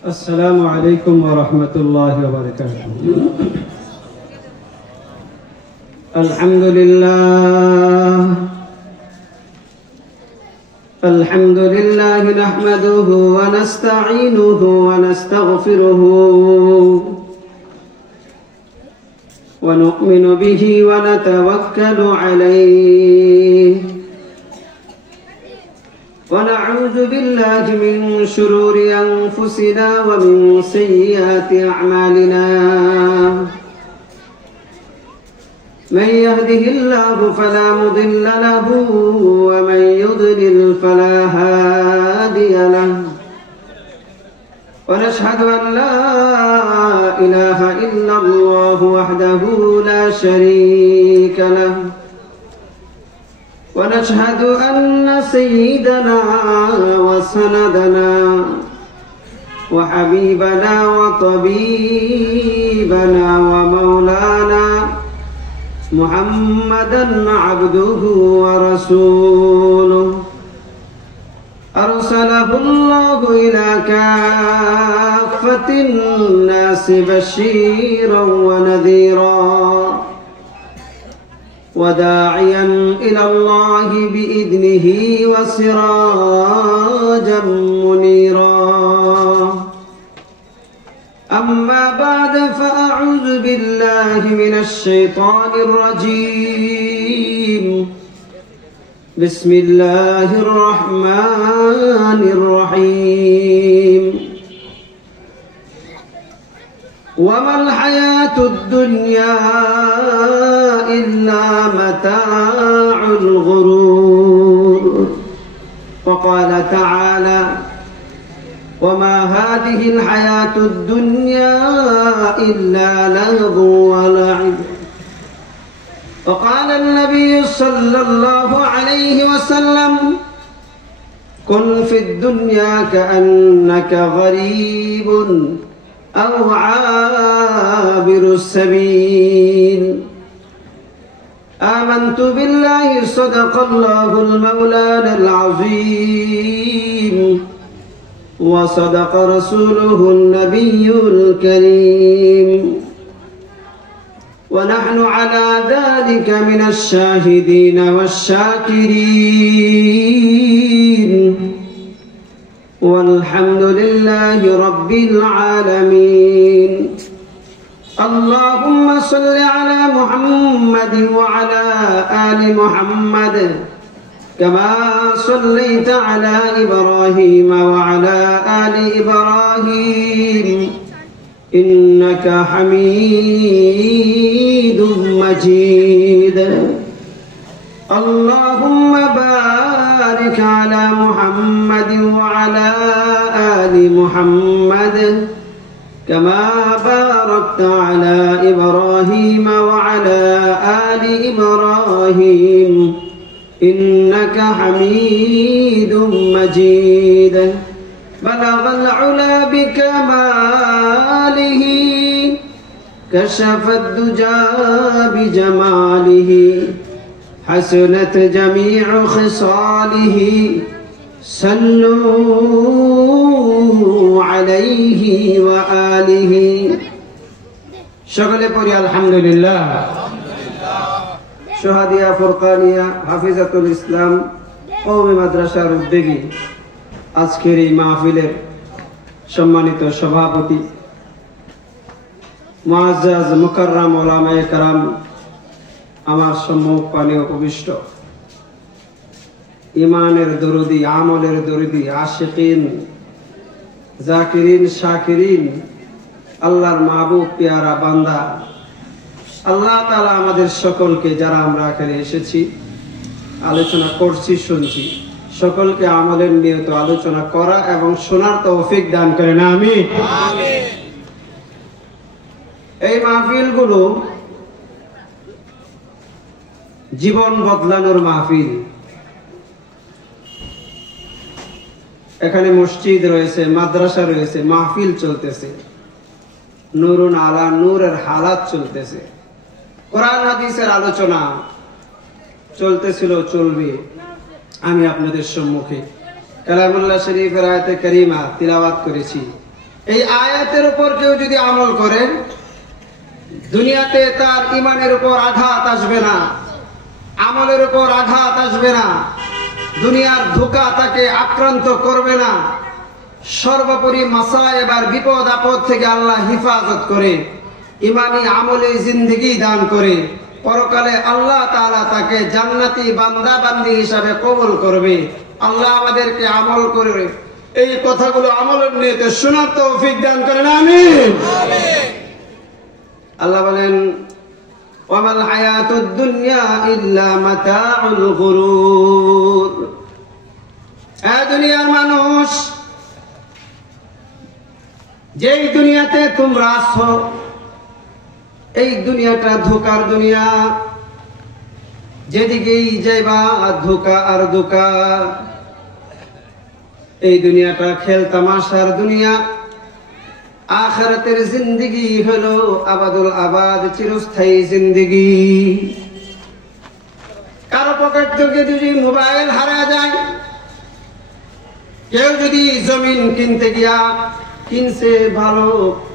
السلام عليكم ورحمة الله وبركاته. الحمد لله نحمده ونستعينه ونستغفره ونؤمن به ونتوكل عليه ونعوذ بالله من شرور أنفسنا ومن سيئات أعمالنا. من يهده الله فلا مضل له ومن يضلل فلا هادي له. ونشهد أن لا إله إلا الله وحده لا شريك له. ونشهد أن سيدنا وسندنا وحبيبنا وطبيبنا ومولانا محمدا عبده ورسوله أرسله الله إلى كافة الناس بشيرا ونذيرا وداعيا إلى الله بإذنه وسراجا منيرا. أما بعد فأعوذ بالله من الشيطان الرجيم. بسم الله الرحمن الرحيم. وما الحياة الدنيا إلا متاع الغرور. وقال تعالى وما هذه الحياة الدنيا إلا لهو ولعب. وقال النبي صلى الله عليه وسلم كن في الدنيا كأنك غريب أو عابر السبيل. آمنت بالله صدق الله المولانا العظيم وصدق رسوله النبي الكريم ونحن على ذلك من الشاهدين والشاكرين والحمد لله رب العالمين. اللهم صل على محمد وعلى آل محمد كما صليت على إبراهيم وعلى آل إبراهيم إنك حميد مجيد. اللهم بارك على محمد وعلى آل محمد كما باركت على إبراهيم وعلى آل إبراهيم إنك حميد مجيد. بلغ العلا بكماله كشف الدجى بجماله حسنت جميع خصاله صلوا عليه وآله. সকলে পড়ি আলহামদুলিল্লাহ। সোহাদিয়া ফুরকানিয়া হাফিজাতুল ইসলাম কওমি মাদ্রাসার উদ্যোগী আজকের এই মাহফিলের সম্মানিত সভাপতি মুআজ্জাজ মুকাররম উলামায়ে কেরাম, আমার সম্মুখ পানে উপবিষ্ট ইমানের দরুদি, আমলের দরুদি, আশিকিন, জাকিরিন, শাকিরিন, আল্লাহর মাহবুব পেয়ারা বান্দা, আল্লাহ তাআলা আমাদের সকলকে, যারা আমরা এখানে এসেছি আলোচনা করছি, শুনছি, সকলকে আমলের নিয়ত আলোচনা করা এবং শোনার তৌফিক দান করেন, আমিন। এই মাহফিলগুলো জীবন বদলানোর মাহফিল। এখানে মসজিদ রয়েছে, মাদ্রাসা রয়েছে, মাহফিল চলতেছে, নূরুন আলা নূরের হালাত চলতেছে, কোরআন হাদিসের আলোচনা চলতেছিল, চলবে। আমি আপনাদের সম্মুখে কালামুল্লাহ শরীফের আয়াতে কারিমা তিলাওয়াত করেছি। এই আয়াতের উপর কেউ যদি আমল করে, দুনিয়াতে তার ঈমানের উপর আঘাত আসবে না, আমলের উপর আঘাত আসবে না, দুনিয়ার ধোঁকা তাকে আক্রান্ত করবে না। সর্বোপরি মাসায়েব আর বিপদ আপদ থেকে আল্লাহ হিফাজত করে, ইমানি আমলে জিন্দেগি দান করে, পরকালে আল্লাহ তাআলা তাকে জান্নাতি বান্দা বান্দি হিসাবে কবুল করবে। আল্লাহ আমাদেরকে আমল করে এই কথাগুলো আমলের নিয়তে শোনার তৌফিক দান করেন, আমিন। আল্লাহ বলেন, ওয়ামাল হায়াতুদ দুনিয়া ইল্লা মাতাউল গুরুর। এই দুনিয়ার মানুষ, যেই দুনিয়াতে তোমরা আছো, এই দুনিয়াটা ধোঁকার দুনিয়া, যেদিকেই যাইবা ধোঁকা আর ধোঁকা। এই দুনিয়াটা খেল তামাশার দুনিয়া, আখিরাতের জিন্দেগি হলো আবাদুল আবাদ, চিরস্থায়ী জিন্দেগি। কারো পকেট থেকে যদি মোবাইল হারা যায়, কেউ যদি জমিন কিনতে গিয়া কিনছে ভালো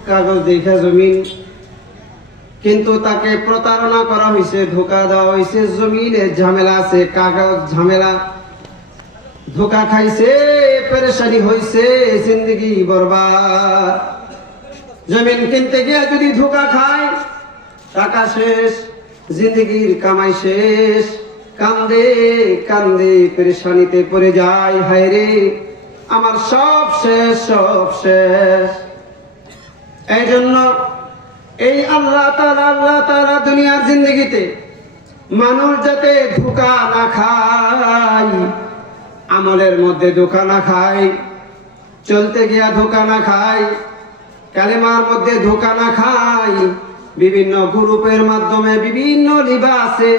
কাগজ দেখা জমিন, কিন্তু তাকে প্রতারণা করা হয়েছে, ধোঁকা দেওয়া হয়েছে, জমিনে ঝামেলা আছে, কাগজ ঝামেলা, ধোঁকা খাইছে, পেরেশানি হয়েছে, জিন্দগি বরবাদ। জমিন কিনতে গিয়ে যদি ধোঁকা খায়, টাকা শেষ, জিন্দগির কামাই শেষ, কান্দে কান্দে পেরেশানিতে পড়ে যায়, হায় রে আমার সব শেষ, সব শেষ। এই জন্য এই আল্লাহ তাআলা দুনিয়ার জিন্দগিতে মানুষ যাতে ধোঁকা না খায়, আমলের মধ্যে ধোঁকা না খায়, চলতে গিয়া ধোঁকা না খায়, কালেমার মধ্যে ধোঁকা না খায়, বিভিন্ন গ্রুপের মাধ্যমে বিভিন্ন লিবাসে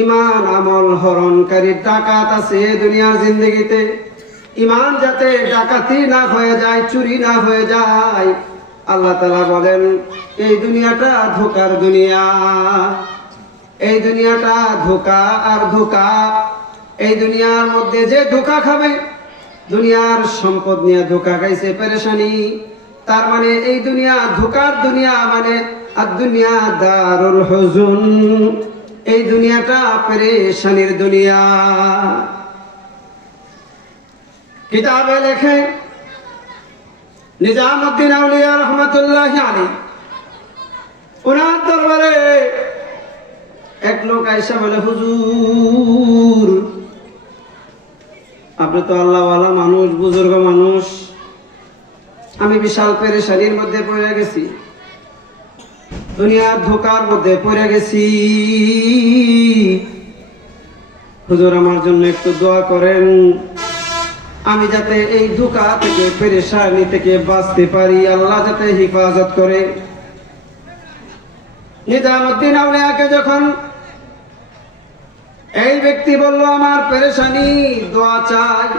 ইমান আমল হরণকারী ডাকাত আছে দুনিয়ার জিন্দগিতে। ইমান যাতে ডাকাতি না হয়ে যায়, চুরি না হয়ে যায়, আল্লাহ তাআলা বলেন এই দুনিয়াটা ধোঁকার দুনিয়া, এই দুনিয়াটা ধোঁকা আর ধোঁকা। এই দুনিয়ার মধ্যে যে ধোঁকা খাবে, দুনিয়ার সম্পদ নিয়ে ধোঁকা খাইছে, পেরেশানি। তার মানে এই দুনিয়া ধোঁকার দুনিয়া, মানে আদ-দুনিয়া দারুল হুজুন, এই দুনিয়াটা পেরেশানির দুনিয়া। কিতাবে লেখে নিজামউদ্দিন আউলিয়া রহমাতুল্লাহি আলাইহি, ওনার দরবারে এক লোক আয়েশা বলে, হুজুর আপনি তো আল্লাহওয়ালা মানুষ, বুজুর্গ মানুষ, আমি বিশাল পেরেশানির মধ্যে পড়ে গেছি, দুনিয়ার ধোঁকার মধ্যে পড়ে গেছি, হুজুর আমার জন্য একটু দোয়া করেন, আমি যাতে এই ধোঁকা থেকে পেরেশানি থেকে বাঁচতে পারি, আল্লাহ যাতে হিফাজত করে। নিজামউদ্দিন আউলিয়াকে যখন এই ব্যক্তি বলল আমার পেরেশানি, দোয়া চাই,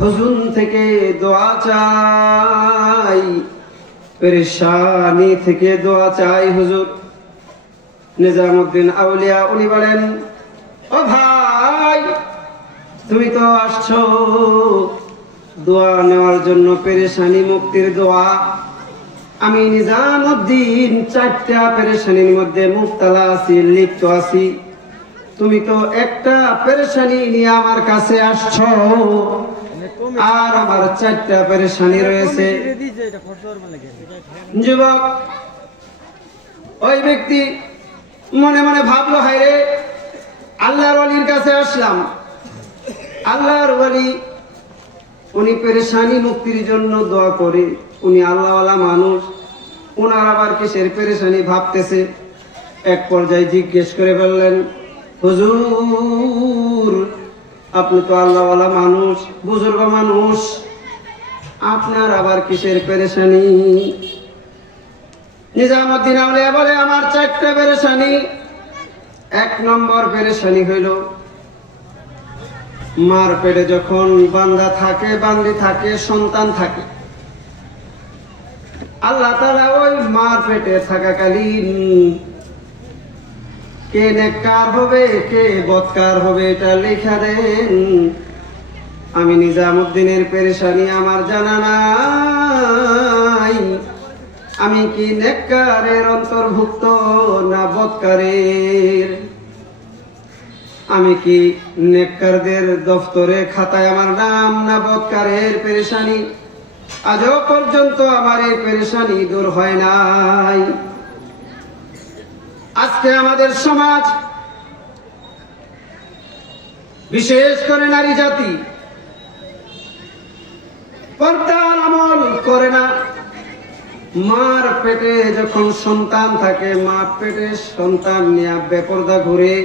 হুজুর থেকে দোয়া চাই, পেরেশানি থেকে দোয়া চাই হুজুর। নিজামউদ্দিন আউলিয়া উনি বলেন, ও ভাই তুমি তো আসছো দোয়া নেওয়ার জন্য, পেরেশানি মুক্তির দোয়া। আমি নিজামউদ্দিন 4টা পেরেশানির মধ্যে মুবতালা আছি, লিপ্ত আছি, তুমি তো একটা পেরেশানি নিয়ে আমার কাছে আসছো, আর আমার 4টা পেরেশানি রয়েছে। যুবক ওই ব্যক্তি মনে মনে ভাবলো, হায় রে আল্লাহর ওলির কাছে আসলাম, আল্লাহর ওলি উনি পেরেশানি মুক্তির জন্য দোয়া করে, উনি আল্লাহওয়ালা মানুষ, ওনার আবার কিসের পেরেশানি ভাবতেছে। এক পর্যায়ে জিজ্ঞেস করে বললেন, হুজুর আপনি তো আল্লাহওয়ালা মানুষ, বুজুর্গ মানুষ, আপনার আবার কিসের পেরেশানি? নিজামউদ্দিন আউলিয়া বলে, আমার 4টা পেরেশানি। 1 নম্বর পেরেশানি হইল, মার পেটে যখন বান্দা থাকে, বান্দি থাকে, সন্তান থাকে, আল্লাহ তাআলা ওই মার পেটে থাকাকালীন কে নেককার হবে কে বদকার হবে এটা লেখা দেন। আমি নিজামুদ্দিনের পেরেশানি আমার জানা নাই। আমি কি নেককারের অন্তর্ভুক্ত না বদকারের? আমি কি নেককারদের দফতরে খাতায় আমার নাম না বদকারের পেরেশানি? আজও পর্যন্ত আমার এই পেরেশানি দূর হয় নাই। আজকে আমাদের সমাজ, বিশেষ করে নারী জাতি, পর্দার আমল করে না। মার পেটে যখন সন্তান থাকে, মা পেটে সন্তান নিয়ে বেপর্দা ঘুরে,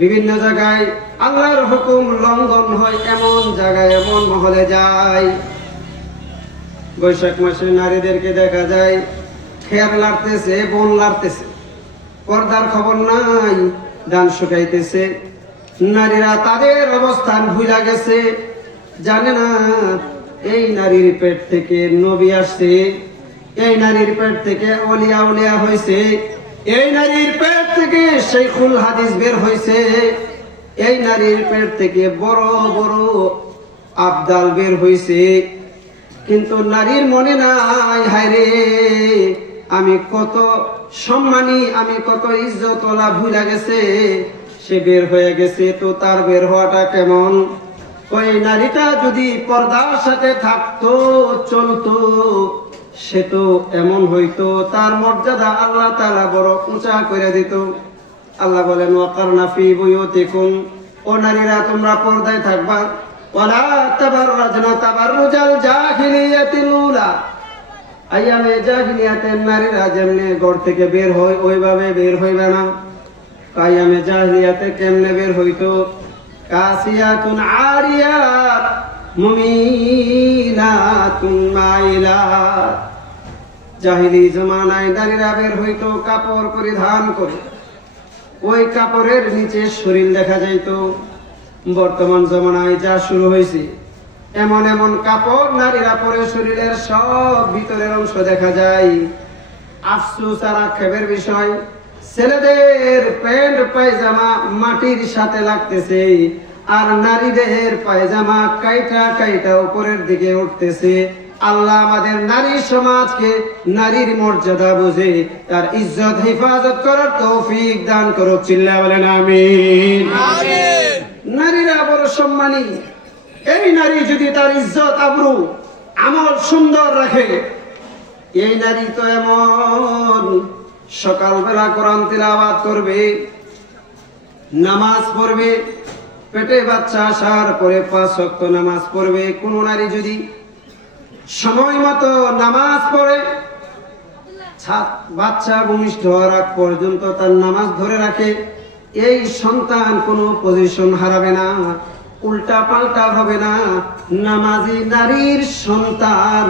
বিভিন্ন জায়গায় আল্লাহর হুকুম লঙ্ঘন হয়, এমন জায়গায় এমন মহলে যায়। বৈশাখ মাসে নারীদেরকে দেখা যায় খেয়ার লাড়তেছে, বন লাড়তেছে, পর্দার খবর নাই, ধান শুকাইতেছে। নারীরা তাদের অবস্থান ভুলা গেছে, জানে না এই নারীর পেট থেকে নবী আসছে, এই নারীর পেট থেকে ওলিয়া উলিয়া হয়েছে, এই নারীর পেট থেকে শাইখুল হাদিস বের হয়েছে, এই নারীর পেট থেকে বড় বড় আবদাল বের হয়েছে। কিন্তু নারীর মনে নাই, হায়রে আমি কত সম্মানী, আমি কত ইজ্জত ওলা ভুলা গেছে। সে বের হয়ে গেছে, তো তার বের হওয়াটা কেমন? ওই নারীটা যদি পর্দার সাথে থাকতো, চলতো, সে তো এমন হইতো, তার মর্যাদা আল্লাহ তাআলা বড় উঁচা করে দিত। আল্লাহ বলেন ওয়াকারনা ফি বুয়ুতিকুম, ও নারীরা তোমরা পর্দায় থাকবা, ওয়ালা তাবাররাজনা তাবাররুজাল জাহিলিয়াতিল উলা, আইয়ামে জাহিলিয়াতের নারীরা যেমনে ঘর থেকে বের হয় ওইভাবে বের হইবে না। আইয়ামে জাহিলিয়াতে কেমনে বের হইতো? কাসিয়াতুন আরিয়াত মুমিনাতুন মাইলাত। জাহিলি জমানায় নারীরা বের হইতো কাপড় পরিধান করে, ওই কাপড়ের নিচে শরীর দেখা যাইতো। বর্তমান জমানায় যা শুরু হয়েছে, এমন এমন কাপড় নারীরা পরে শরীরের সব ভিতরের অংশ দেখা যায়। আফসোস আর আক্ষেপের বিষয়, ছেলেদের প্যান্ট পায়জামা মাটির সাথে লাগতেছে, আর নারীদের পায়জামা কাইটা কাইটা উপরের দিকে উঠতেছে। আল্লাহ আমাদের নারী সমাজকে নারীর মর্যাদা বুঝে তার ইজ্জত হেফাজত করার তৌফিক দান করো। চিল্লা বলেন আমিন। নারীরা বড় সম্মানী। এই নারী যদি তার ইজ্জত আবরু আমল সুন্দর রাখে, এই নারী তো এমন সকালবেলা কোরআন তিলাওয়াত করবে, নামাজ পড়বে, পেটে বাচ্চা আসার পরে 5 ওয়াক্ত নামাজ পড়বে। কোন নারী যদি সময় মতো নামাজ পড়ে, বাচ্চা ভূমিষ্ঠ হওয়ার আগ পর্যন্ত তার নামাজ ধরে রাখে, এই সন্তান কোনো পজিশন হারাবে না, উল্টা পাল্টা হবে না। নামাজি নারীর সন্তান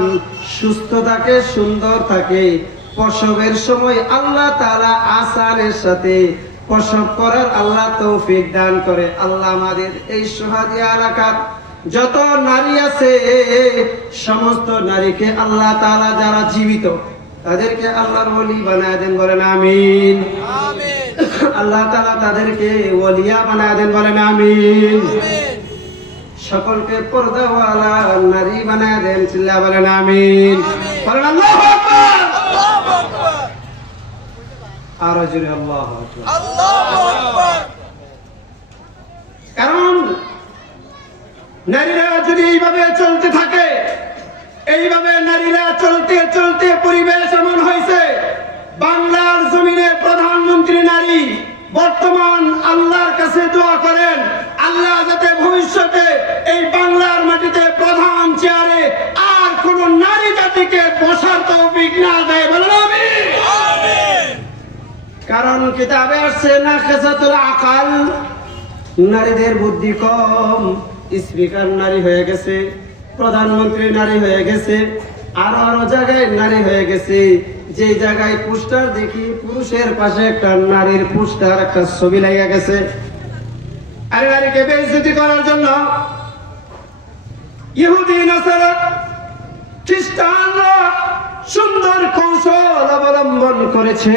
সুস্থ থাকে, সুন্দর থাকে। প্রসবের সময় আল্লাহ তাআলা আসানের সাথে প্রসব করার আল্লাহ তৌফিক দান করে। আল্লাহ আমাদের এই সোহাদিয়া এলাকার যত নারী আছে, সমস্ত নারীকে আল্লাহ তাআলা যারা জীবিত তাদেরকে আল্লাহর ওলি বানায় দেন, বলেন আমিন। আল্লাহ তাআলা তাদেরকে ওলিয়া বানায় দেন, বলেন আমিন। সকলকে পর্দাওয়ালা নারী বানায় দেন, চিল্লা বলেন আমিন। বলেন আল্লাহু আকবার। আরো জোরে আল্লাহু আকবার। কারণ নারীরা যদি এইভাবে চলতে থাকে, এইভাবে নারীরা চলতে চলতে পরিবেশ এমন হয়েছে, বাংলার জমিনে প্রধানমন্ত্রী নারী। বর্তমান আল্লাহর কাছে দোয়া করেন, আল্লাহ যাতে ভবিষ্যতে এই বাংলার মাটিতে প্রধান চেয়ারে আর কোন নারী জাতিকে বসার তৌফিক না দেয়, বলেন আমিন। কারণ কিতাবে আসছে নাকিসাতুল আকাল, নারীদের বুদ্ধি কম। স্পিকার নারী হয়ে গেছে, প্রধানমন্ত্রী নারী হয়ে গেছে, আরো জায়গায় নারী হয়ে গেছে। যে জায়গায় পোস্টার দেখি পুরুষের পাশে একটা নারীর পোস্টার, একটা ছবি লাগিয়ে গেছে। আর নারীকে বেইজ্জতি করার জন্য ইহুদি নাসারা খ্রিস্টানরা সুন্দর কৌশল অবলম্বন করেছে।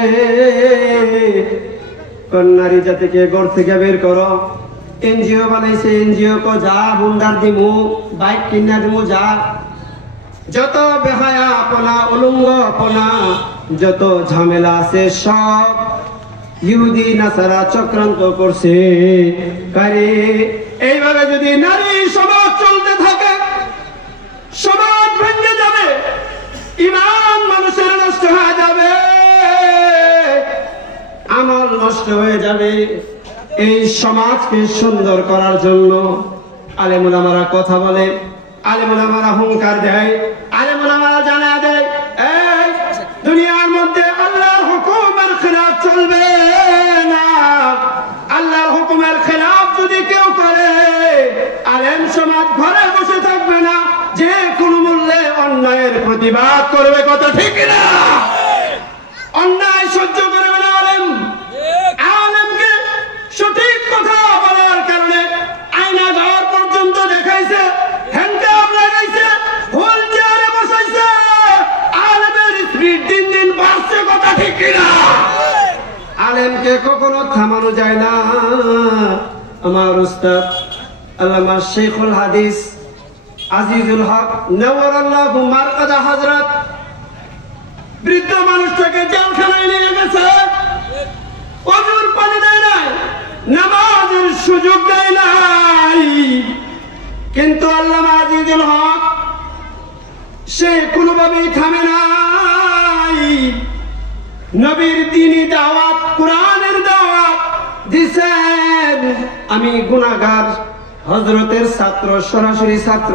নারী জাতিকে ঘর থেকে বের করো, এনজিও বানাইছে, এনজিও কো যা হুন্ডার দিমু, বাইক কিনা দিমু, যা। যত বেহায়া আপনা, উলঙ্গ আপনা, যত ঝামেলা আছে সব ইহুদি নাসারা চক্রান্ত করছে। কারে এইভাবে যদি নারী সমাজ চলতে থাকে, সমাজ ভেঙে যাবে, ঈমান মানুষের নষ্ট হয়ে যাবে, আমল নষ্ট হয়ে যাবে। এই সমাজকে সুন্দর করার জন্য আলেম ওলামারা কথা বলে, আলেম ওলামারা হুঙ্কার দেয়, আলেম ওলামারা জানা দেয় এই দুনিয়ার মধ্যে আল্লাহর হুকুমের খেলাফ চলবে না। আল্লাহর হুকুমের খেলাফ যদি কেউ করে, আলেম সমাজ ঘরে বসে থাকবে না, যে কোনো মূল্যে অন্যায়ের প্রতিবাদ করবে। কথা ঠিক না? অন্যায় সহ্য করবে না আলেম। আলেমকে সঠিক কথা বলার কারণে আয়না ঘর পর্যন্ত দেখাইছে, হ্যান্ডকাপ লাগাইছে, হুইল চেয়ারে বসাইছে, আলেমের স্পিড দিন দিন বাড়ছে। কথা ঠিক না? আলেমকে কখনো থামানো যায় না। আমার উস্তাদ আল্লামা শেখুল হাদিস আজিজুল হক নওয়ারাল্লাহু মারকাদা হযরত বৃদ্ধ মানুষটাকে জেলখানায় নিয়ে গেছে, ওযুর পানি দেয় নাই, নামাজের সুযোগ দেয় নাই, কিন্তু আল্লামা আজিজুল হক সে কোনোভাবেই থামে নাই। নবীর দ্বীনি দাওয়াত, কোরআনের দাওয়াত দিছেন। আমি গুনাহগার, হযরতের ছাত্র, সরাসরি ছাত্র।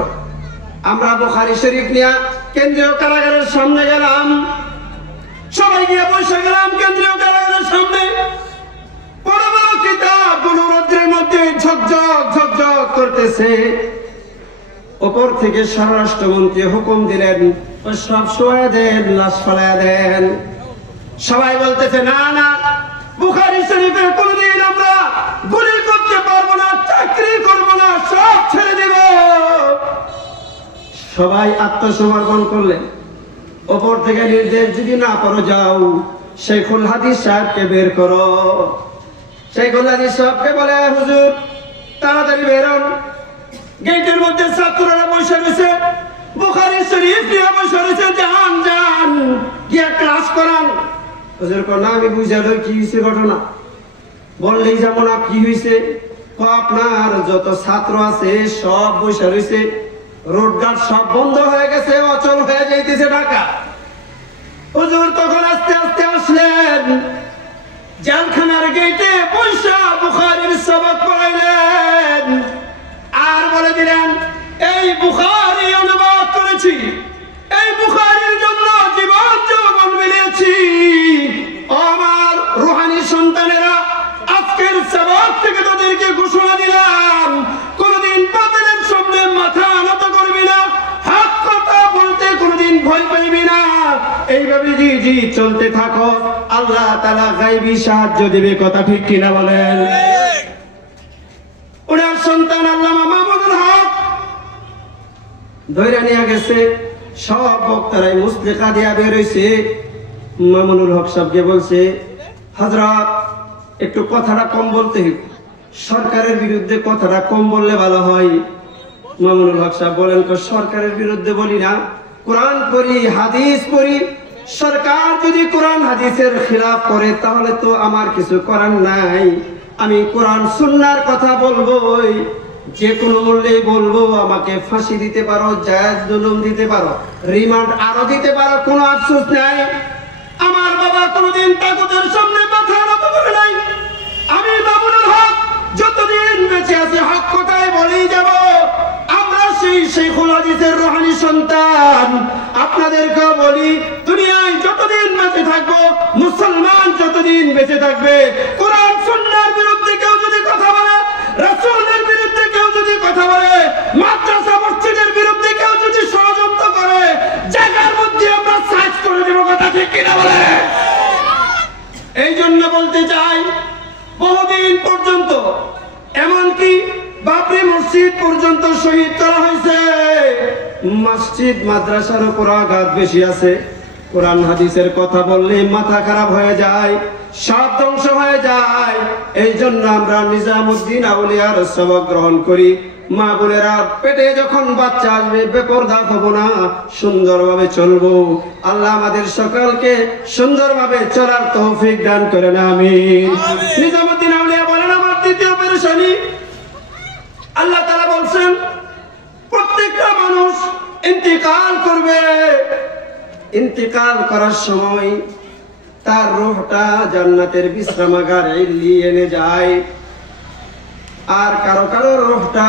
আমরা বুখারী শরীফ নিয়ে কেন্দ্রীয় কারাগারের সামনে গেলাম, সবাই গিয়ে বসে গেলাম কেন্দ্রীয় কারাগারের সামনে। বড় বড় কিতাবগুলো রৌদ্রের মধ্যে ঝকঝক ঝকঝক করতেছে। উপর থেকে স্বরাষ্ট্রমন্ত্রী হুকুম দিলেন, সব শোয়া দেন, লাশ ফেলায়া দেন। সবাই বলতেছে না না, বুখারী শরীফে কোনদিন আমরা গুলি করতে পারবো না, চাকরি করবো না, সব ছেড়ে দেব। সবাই আত্মসমর্পণ করলেন। উপর থেকে নির্দেশ, যদি না পারো যাও, শেখুল হাদিস সাহেবকে বের করো। শেখুল হাদিস সাহেবকে বলে, হুজুর তাড়াতাড়ি বেরোন। গেটের মধ্যে ছাত্ররা বসে রয়েছে, বুখারী শরীফ নিয়ে বসে রয়েছে, যান যান গিয়ে ক্লাস করান। হুজুর কো না, আমি বুঝা লই কি হয়েছে ঘটনা। বললেই যাবো না, কি হয়েছে? আপনার যত ছাত্র আছে সব বসে রয়েছে, রোডঘাট সব বন্ধ হয়ে গেছে, অচল হয়ে যাইতেছে ঢাকা। হুজুর তখন আস্তে আস্তে আসলেন, জেলখানার গেটে পয়সা বুখারীর সবক পড়াইলেন, আর বলে দিলেন এই বুখারী অনুবাদ করেছি, এই বুখারীর জন্য জীবন যৌবন মিলিয়েছি। আমার রুহানি সন্তানেরা, আজকের সবক থেকে তাদেরকে ঘোষণা দিলাম, কোনদিন বাতিলের সামনে মাথা নত করবি না, হক কথা বলতে কোনদিন ভয় পাইবি না। এইভাবে জি জি চলতে থাকো, আল্লাহ তাআলা গায়বী সাহায্য দিবে। কথা ঠিক কিনা বলেন? ওনার সন্তান আল্লামা মামুনুল হক ধইরা নিয়ে গেছে, সব বক্তারাই মুসলিকা দিয়া বের হইছে। মামুনুল হক সাহেবকে বলছে, হযরত একটু কথাটা কম বলতে, সরকারের বিরুদ্ধে কথাটা কম বললে ভালো হয়। মামুনুল হক সাহেব বলেন, সরকারের বিরুদ্ধে বলি না, কোরআন পড়ি, হাদিস পড়ি। সরকার যদি কোরআন হাদিসের খিলাফ করে তাহলে তো আমার কিছু করার নাই। আমি কোরআন সুন্নাহর কথা বলবোই, যে কোনো মূল্যে বলবো। আমাকে ফাঁসি দিতে পারো, জায়েজ জুলুম দিতে পারো, রিমান্ড আরো দিতে পারো, কোনো আফসোস নাই। আমার বাবা কোনোদিন তাগুতের সামনে মাথা নত করে নাই। আমি মামুনুল হক যতদিন বেঁচে আছে হক কথাই বলেই যাব। আমরা সেই শেখুল হাদিসের রুহানি সন্তান। আপনাদেরকে বলি, দুনিয়ায় যতদিন বেঁচে থাকবো, মুসলমান যতদিন বেঁচে থাকবে, কোরআন সুন্নাহর বিরুদ্ধে কেউ যদি কথা বলে, রাসূলের বিরুদ্ধে কেউ যদি কথা বলে, মাদ্রাসা মসজিদের বিরুদ্ধে কেউ যদি ষড়যন্ত্র করে, জায়গার মধ্যে আমরা সাইজ করে দেব। কথা ঠিক কিনা বলে? এই জন্য বলতে চাই, বহুদিন পর্যন্ত, এমনকি বাবরি মসজিদ পর্যন্ত শহীদ করা হয়েছে। মসজিদ মাদ্রাসার উপর আঘাত বেশি আছে, কোরআন হাদিসের কথা বললে মাথা খারাপ হয়ে যায়, সব ধ্বংস হয়ে যায়। এই জন্য আমরা নিজামুদ্দিন আউলিয়ার সবক গ্রহণ করি। মা বোনেরা, পেটে যখন বাচ্চা আসবে বেপরদা হব না, সুন্দরভাবে চলবো। আল্লাহ আমাদের সকলকে সুন্দরভাবে চলার তৌফিক দান করেন, আমিন। নিজামুদ্দিন আউলিয়া বলেন, আমার দ্বিতীয় পেরেশানি, আল্লাহ তাআলা বলছেন প্রত্যেকটা মানুষ ইন্তিকাল করবে। ইন্তিকাল করার সময় তার রূহটা জান্নাতের বিশ্রামাগার ইল্লিয়িনে যায়, আর কারো কারো রূহটা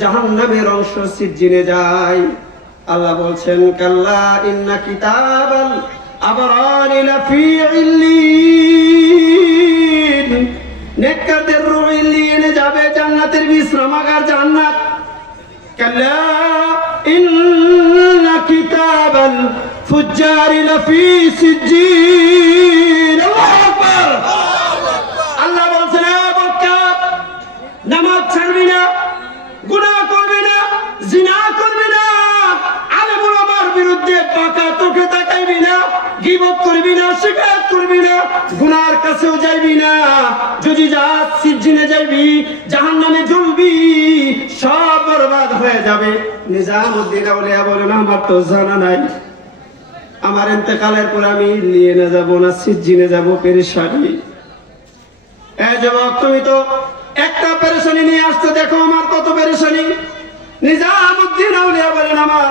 জাহান্নামের অংশ সিজ্জিনে যায়। আল্লাহ বলছেন, কাল্লা ইন্না কিতাবাল আবরারি লাফি ইল্লিয়িন। নেককারদের রূহ ইল্লিয়িনে যাবে, জান্নাতের বিশ্রামাগার জান্নাত। কাল্লা ইন্না কিতাবাল ফুজ্জারি লাফি সিজ্জিন। আল্লাহু আকবার। আল্লাহ বলছেন, নামাজ ছাড়বি না, গুনাহ করবি না, জিনা করবি না, আলেম ওলামার বিরুদ্ধে পাকা চোখে তাকাইবি না, গীবত করবি না, শিকায়ত করবি না, গুনার কাছেও যাইবি না। যদি যাস সিজ্জিনে যাইবি, জাহান্নামে জ্বলবি, সব বরবাদ হয়ে যাবে। নিজামুদ্দিন আউলিয়া বলেন, আমার তো জানা নাই, আমার ইন্তেকালের পর আমি ইল্লিয়িনে যাব না সিজ্জিনে যাব, পেরেশানি। এই যুবক, তুমি তো একটা পেরেশানি নিয়ে আসতে, দেখো আমার কত পেরেশানি। নিজামুদ্দিন আউলিয়া বলেন, আমার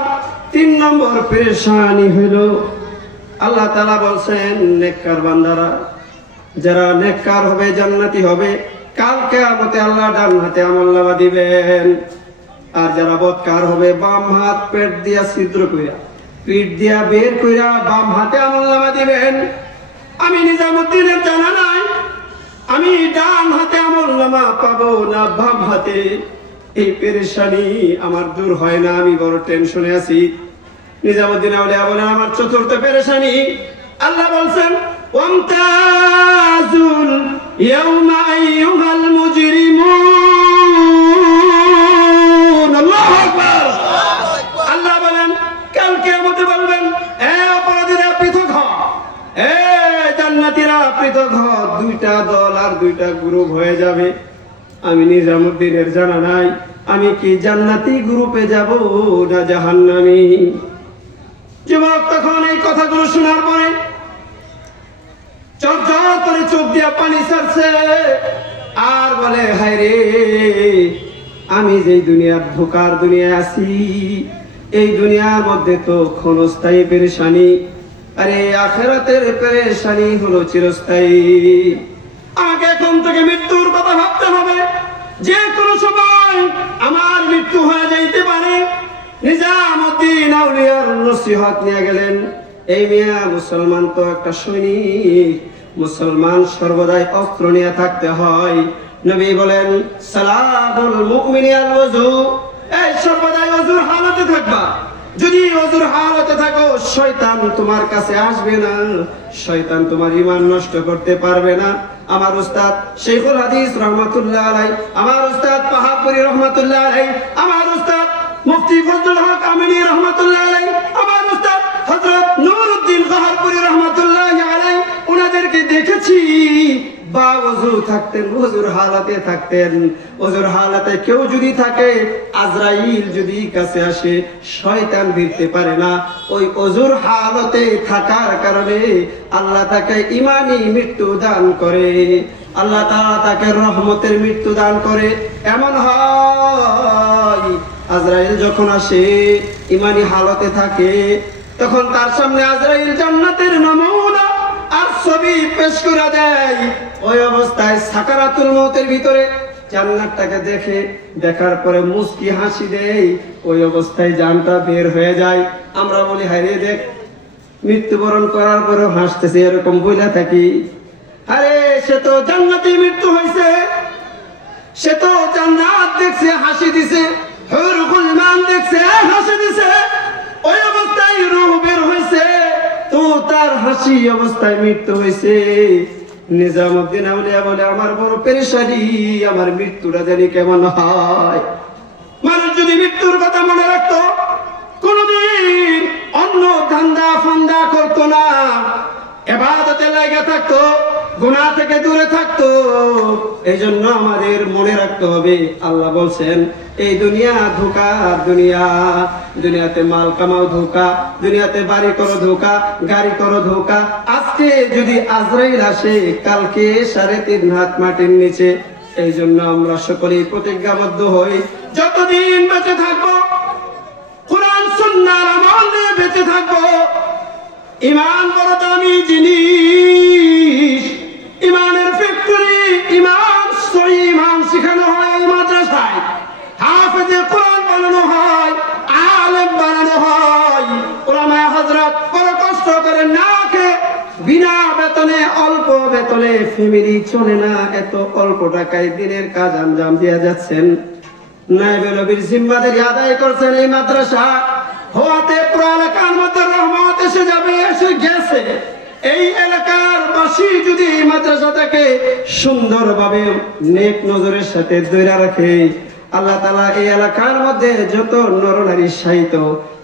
3 নম্বর পেরেশানি হইল, আল্লাহ তাআলা বলছেন নেককার বান্দারা যারা নেককার হবে জান্নাতি হবে, কাল কিয়ামতে আল্লাহ ডান হাতে আমলনামা দিবেন। আর যারা বদকার হবে বাম হাত পেট দিয়া ছিদ্র কইরা, পিঠ দিয়া বের কইরা বাম হাতে আমলনামা দিবেন। আমি নিজামুদ্দিনের জানা নাই আমি ডান হাতে আমলনামা পাবো না বাম হাতে। এই পেরেশানি আমার দূর হয় না, আমি বড় টেনশনে আছি। নিজামুদ্দিন আউলিয়া বলেন, আমার চতুর্থ পেরেশানি, আল্লাহ বলছেন, ওয়ামতাজুল ইয়াউমা আইয়ুহাল মুজরিমুন। আল্লাহু আকবার। আল্লাহ বলেন, কাল কিয়ামতে বলবেন, এ অপরাধীরা পৃথক হ, এ জান্নাতীরা পৃথক হ। 2টা দল আর 2টা গ্রুপ হয়ে যাবে। আমি নিজামুদ্দিনের জানা নাই আমি কি জান্নাতি গ্রুপে যাব না জাহান্নামী। যুবক তখন এই কথাগুলো শোনার পরে চরচর করে চোখ দিয়া পানি ছাড়ছে, আর বলে, হায় রে, আমি যেই দুনিয়ার ধোকার দুনিয়ায় আছি, এই দুনিয়ার মধ্যে তো ক্ষণস্থায়ী পেরেশানি, আরে আখিরাতের পেরেশানি হলো চিরস্থায়ী। আমাকে এখন থেকে মৃত্যুর কথা ভাবতে হবে, যে কোনো সময় আমার মৃত্যু হয়ে যাইতে পারে। নিজামুদ্দিন আউলিয়ার নসিহত নিয়ে গেলেন, এই মিয়া মুসলমান তো একটা সৈনিক, মুসলমান সর্বদাই অস্ত্র নিয়ে থাকতে হয়। নবী বলেন, সালাতুল মুমিনি আল ওযু, এই সর্বদাই ওযুর হালতে থাকবা। যদি ওযুর হালতে থাকো, শয়তান তোমার কাছে আসবে না, শয়তান তোমার ঈমান নষ্ট করতে পারবে না। আমার উস্তাদ শেখুল হাদিস রহমাতুল্লাহ আলাইহি, আমার উস্তাদ পাহাড়পুরি রহমাতুল্লাহ আলাইহি, আমার উস্তাদ মুফতি ফজলুল হক আমিনী রহমাতুল্লাহ আলাইহি, আমার উস্তাদ হযরত নুরউদ্দিন পাহাড়পুরি রহমাতুল্লাহ আলাইহি, ওনাদেরকে দেখেছি বা ওযু থাকতেন, ওযুর হালাতে থাকতেন। ওযুর হালাতে কেউ যদি থাকে, আজরাইল যদি কাছে আসে, শয়তান ভিড়তে পারে না। ওই ওযুর হালতে থাকার কারণে আল্লাহ তাকে ঈমানি মৃত্যু দান করে, আল্লাহ তাআলা তাকে রহমতের মৃত্যু দান করে। এমন হয় আজরাইল যখন আসে, ঈমানি হালতে থাকে, তখন তার সামনে আজরাইল জান্নাতের নমুনা আর ছবি পেশ করে দেয়। ওই অবস্থায় সাকারাতুল মউতের ভিতরে জান্নাতটাকে দেখে, দেখার পরে মুস্কি হাসি দেয়, ওই অবস্থায় জানটা বের হয়ে যায়। আমরা বলি, হায়রে দেখ, মৃত্যুবরণ করার পরেও হাসতেছে, এরকম বইলা থাকি। আরে সে তো জান্নাতে মৃত্যু হয়েছে, সে তো জান্নাত দেখছে, হাসি দিছে, হুরুল মান দেখছে, হাসি দিছে। ওই অবস্থায় রূহ বের হয়েছে, তো তার হাসি অবস্থায় মৃত্যু হয়েছে। নিজামুদ্দিন আউলিয়া বলে, আমার বড় পেরেশানি, আমার মৃত্যুটা জানি কেমন হয়। মানুষ যদি মৃত্যুর কথা মনে রাখতো, কোনদিন অন্য ধান্দা ফান্দা করতো না। লাগা থাকতো, গুনাহ থেকে দূরে থাকতো। এই জন্য আমাদের মনে রাখতে হবে, আল্লাহ বলছেন এই দুনিয়া ধোঁকা, দুনিয়াতে মাল কামাও ধোঁকা, দুনিয়াতে বাড়ি করো ধোঁকা, গাড়ি করো ধোঁকা। আজকে যদি আজরাইল আসে, কালকে 3.5 হাত মাটির নিচে। এই জন্য আমরা সকলেই প্রতিজ্ঞাবদ্ধ হই, যতদিন বেঁচে থাকবো কুরআন সুন্নাহর আমল নিয়ে বেঁচে থাকবো। ঈমান বড় দামি জিনিস, ঈমানের ফ্যাক্টরি, ঈমান সহি ঈমান শেখানো হয় এই মাদ্রাসায়, হাফেজে কোরআন বানানো হয়, আলেম বানানো হয়। উলামায়ে হযরত বড় কষ্ট করে না খেয়ে বিনা বেতনে, অল্প বেতনে ফ্যামিলি চলে না, এত অল্প টাকায় দিনের কাজ আঞ্জাম দিয়ে যাচ্ছেন। নায়েবে নবীর জিম্মাদারি আদায় করছেন এই মাদ্রাসা হওয়াতে পুরো এলাকার মধ্যে রহমত এসে যাবে, এসে গেছে। এই এলাকার বাসী যদি এই মাদ্রাসাটাকে সুন্দরভাবে নেক নজরের সাথে ধরে রাখে, আল্লাহ তাআলা এই এলাকার মধ্যে যত নরনারী সাহিত্য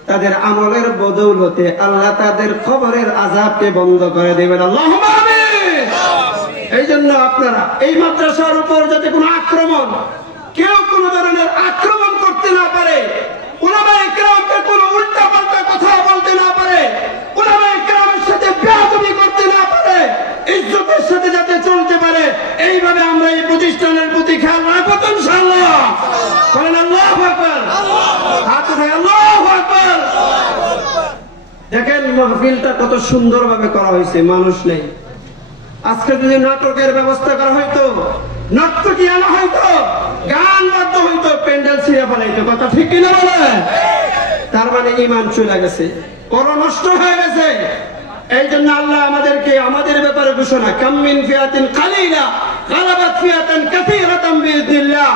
তাদের আমলের বদৌলতে আল্লাহ তাদের কবরের আযাবকে বন্ধ করে দেবেন। আল্লাহুম্মা আমিন। এই জন্য আপনারা এই মাদ্রাসার উপর যাতে কোনো আক্রমণ, কেউ কোন ধরনের আক্রমণ করতে না পারে, উলামায়ে কেরামকে কোনো উল্টাপাল্টা কথা বলতে না পারে, উলামায়ে কেরামের সাথে বেয়াদবি করতে না পারে, ইজ্জতের সাথে যাতে চলতে পারে, এইভাবে আমরা এই প্রতিষ্ঠানের প্রতি খেয়াল রাখবো তো ইনশাআল্লাহ। বলেন আল্লাহু আকবার। হাত উঠায় আল্লাহু আকবার। দেখেন মাহফিলটা কত সুন্দরভাবে করা হয়েছে, মানুষ নেই। আজকে যদি নাটকের ব্যবস্থা করা হয়তো, নর্তকী আনা হয়তো, গান বাদ্য হয়তো, প্যান্ডেল ছিঁড়ে ফেলাইতো, কথা ঠিক কিনা বলে? তার মানে ঈমান চলে গেছে, পর নষ্ট হয়ে গেছে। এই জন্য আল্লাহ আমাদেরকে আমাদের ব্যাপারে ঘোষণা, কাম মিন ফিয়াতিন কালিলা গালাবাত ফিয়াতান কাসীরাতান বিইذনিল্লাহ।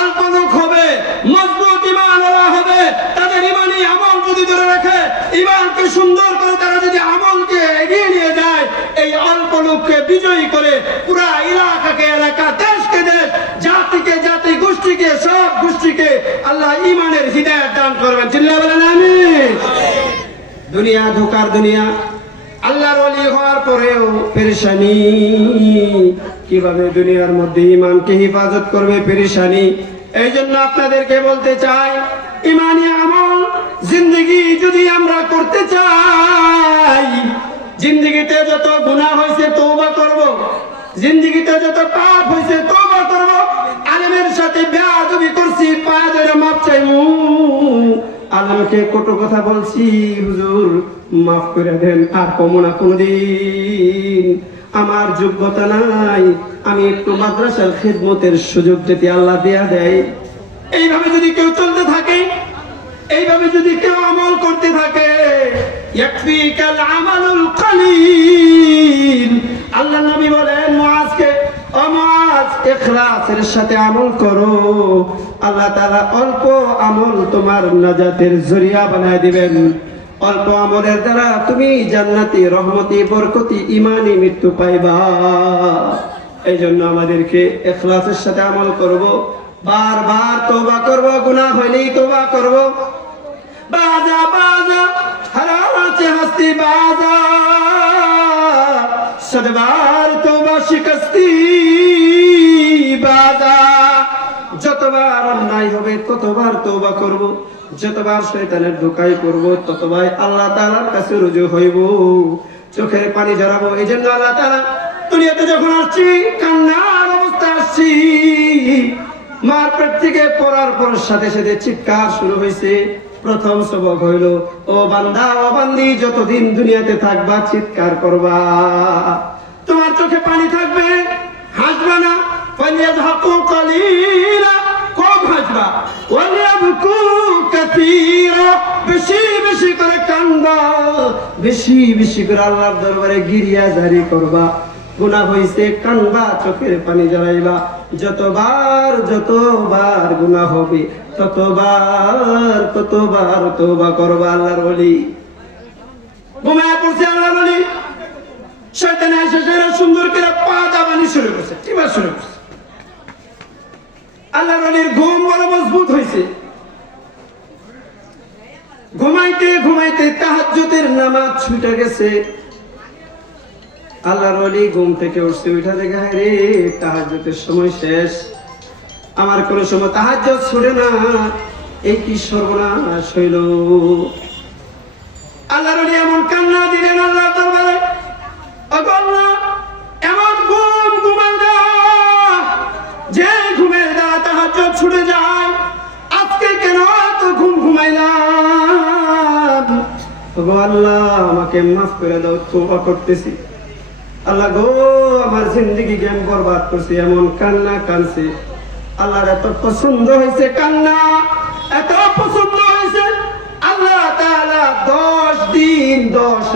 অল্প লোক হবে, মজবুত ঈমানওয়ালা হবে, তাদের ঈমানি আমল যদি ধরে রাখে, ঈমানকে সুন্দর করে তারা যদি আমলকে এগিয়ে নিয়ে যায়, এই অল্প লোককে বিজয়ী করে পুরা এলাকাকে এলাকা, দেশকে দেশ, জাতিকে জাতি, গোষ্ঠীকে সব গোষ্ঠীকে আল্লাহ ঈমানের হিদায়াত দান করবেন। চিল্লায়ে বলেন আমিন। দুনিয়া ধোঁকার দুনিয়া, আল্লাহর ওলি হওয়ার পরেও পেরেশানি। কিভাবে দুনিয়ার মধ্যে ঈমানকে হেফাজত করবে? পেরেশানি। এই জন্য আপনাদেরকে বলতে চাই, ঈমানি আমল জিন্দেগি যদি আমরা করতে চাই, জিন্দেগিতে যত গুনাহ হয়েছে তওবা করব, জিন্দেগিতে যত পাপ হয়েছে তওবা করব, আলেমের সাথে বেয়াদবি করছি পায়ে ধরে মাপ চাইমু, আলেমকে কত কথা বলছি, হুজুর মাফ করে দেন, আর কমো না কোনদিন, আমার যোগ্যতা নাই, আমি একটু মাদ্রাসার খিদমতের সুযোগ যদি আল্লাহ দেয়া দেয়। এইভাবে যদি কেউ চলতে থাকে, এইভাবে যদি কেউ আমল করতে থাকে, ইয়াকফিকাল আমালুল কালিল। আল্লাহ নবী বলেন মুআজকে, ও মুআজ ইখলাসের সাথে আমল করো, আল্লাহ তাআলা অল্প আমল তোমার নাজাতের জরিয়া বানায় দিবেন। অল্প আমলের দ্বারা তুমি জান্নাতি, রহমতি, বরকতি, ঈমানি মৃত্যু পাইবা। এই জন্য আমাদেরকে ইখলাসের সাথে আমল করব, বারবার তওবা করব, গুনাহ হইলেই তওবা করব। বাজা বাজা হারাতে হাসতি বাজা, সদবার তওবা শিকস্তি বাজা। যতবার অন্যায় হবে ততবার তওবা করব, যতবার শয়তানের ধোঁকায় পড়ব ততবার আল্লাহ তাআলার কাছে রুজু হইব, চোখের পানি ঝরাবো। এই জন্য আল্লাহ তাআলা দুনিয়াতে যখন আসছি, কান্নার অবস্থা আসছি, মার পেট থেকে পড়ার পর সাথে সাথে চিৎকার শুরু হয়েছে। প্রথম সবক হইল, ও বান্দা, ও বান্দি, যতদিন দুনিয়াতে থাকবা চিৎকার করবা, তোমার চোখে পানি থাকবে, হাসবা না। ফালিয়াযহাকু কালিলা, কম হাসবা, ওয়ালিয়াবকু কাসীরা, বেশি বেশি করে কান্দবা, বেশি বেশি করে আল্লাহর দরবারে গিরিয়া জারি করবা। গুনাহ হইছে কান্দবা, চোখের পানি জড়াইবা। যতবার যতবার গুনাহ হবে ততবার ততবার তওবা করবা। আল্লাহর ওলি ঘুমায় পড়ছে, আল্লাহর ওলি, শয়তান এসে সুন্দর করে পা দাবানি শুরু করছে, টিপা শুরু করছে। আল্লাহর ওলির ঘুম বড় মজবুত হয়েছে। ঘুমাইতে ঘুমাইতে তাহাজ্জুদের নামাজ ছুটে গেছে। আল্লাহর ওলি ঘুম থেকে উঠছে, উঠা দেখে রে তাহাজ্জুদের সময় শেষ, আমার কোন সময় তাহাজ্জুদ ছুটে না, এই কি সর্বনাশ হইল। আল্লাহর ওলি এমন কান্না দিলেন আল্লাহর দরবারে, আল্লাহ এমন ঘুম ঘুমাই দাও যে ঘুমের দ্বারা তাহাজ্জুদ ছুটে যায়, আজকে কেন এত ঘুম ঘুমাইলাম। আল্লাহ আমাকে মাফ করে দাও, তওবা করতেছি। আল্লাহ গো আমার জিন্দেগি জ্ঞান বরবাদ করছি, এমন কান্না কানছে। আল্লাহর এত পছন্দ হয়েছে কান্না, এত পছন্দ হয়েছে। আল্লাহ তাআলা 10 দিন 10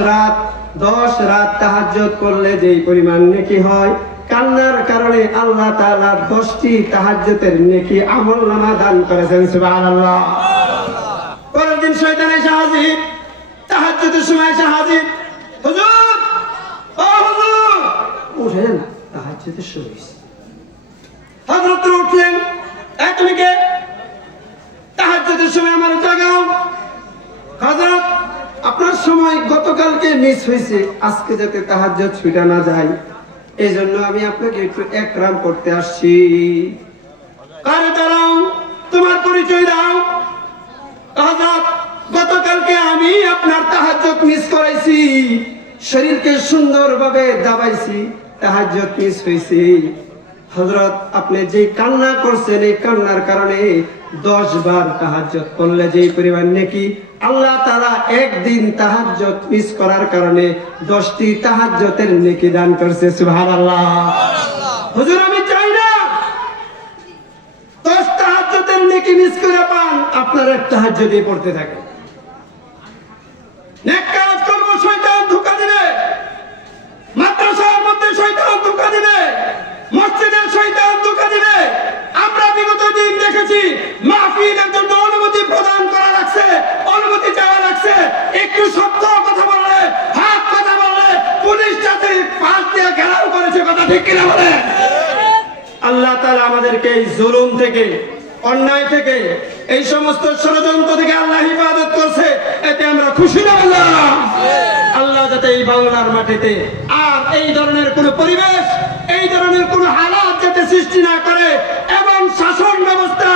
রাত তাহাজ্জুদ করলে যেই পরিমাণ নেকি হয়, কান্নার কারণে আল্লাহ তাআলা 10টি তাহাজ্জুদের নেকি আমলনামা দান করেছেন। সুবহানাল্লাহ। পরের দিন শয়তান এসে হাজির, তাহাজ্জুদের সময় এসে হাজির, হুজুর ও হুজুর উঠেন, তাহাজ্জুদের সময়। হযরত উঠলেন, এই তুমি কে? তাহাজ্জুদের সময় আমার জাগাও। হযরত আপনার সময় গতকালকে মিস হয়েছে, আজকে যাতে তাহাজ্জুদ ছুটা না যায় এই জন্য আমি আপনাকে একটু একরাম করতে আসছি। কারে দাঁড়াও, তোমার পরিচয় দাও। হযরত গতকালকে আমি আপনার তাহাজ্জুদ মিস করাইছি, শরীরকে সুন্দরভাবে দাবাইছি, তাহাজ্জুদ মিস হয়েছে। হযরত আপনি যে কান্না করছেন, এই কান্নার কারণে 10 বার তাহাজ্জুদ করলে যে পরিমাণ নেকি, আল্লাহ তাআলা একদিন তাহাজ্জুদ মিস করার কারণে 10টি তাহাজ্জুদের নেকি দান করছে। সুবহানাল্লাহ। হুজুর আমি চাই না 10 তাহাজ্জুদের নেকি মিস করে পান, আপনার এক তাহাজ্জুদই পড়তে থাকে। নেক কাজ করব, শয়তান ধোঁকা দিবে। মাদ্রাসার মধ্যে শয়তান ধোঁকা দিবে, মসজিদের শয়তান ধোঁকা দিবে। আমরা বিগত দিন দেখেছি মাহফিলের জন্য অনুমতি প্রদান করা লাগছে, অনুমতি চাওয়া লাগছে। একটু শব্দ কথা বললে, হাত কথা বললে পুলিশ যাতে পাশ দিয়ে ঘেরাও করেছে, কথা ঠিক কিনা বলে? আল্লাহ তাআলা আমাদেরকে এই জুলুম থেকে, অন্যায় থেকে, এই সমস্ত ষড়যন্ত্র থেকে আল্লাহ হিফাজত করছে, এতে আমরা খুশি না? আল্লাহ যাতে এই বাংলার মাটিতে আর এই ধরনের কোন পরিবেশ, এই ধরনের কোন হালাত যাতে সৃষ্টি না করে, এবং শাসন ব্যবস্থা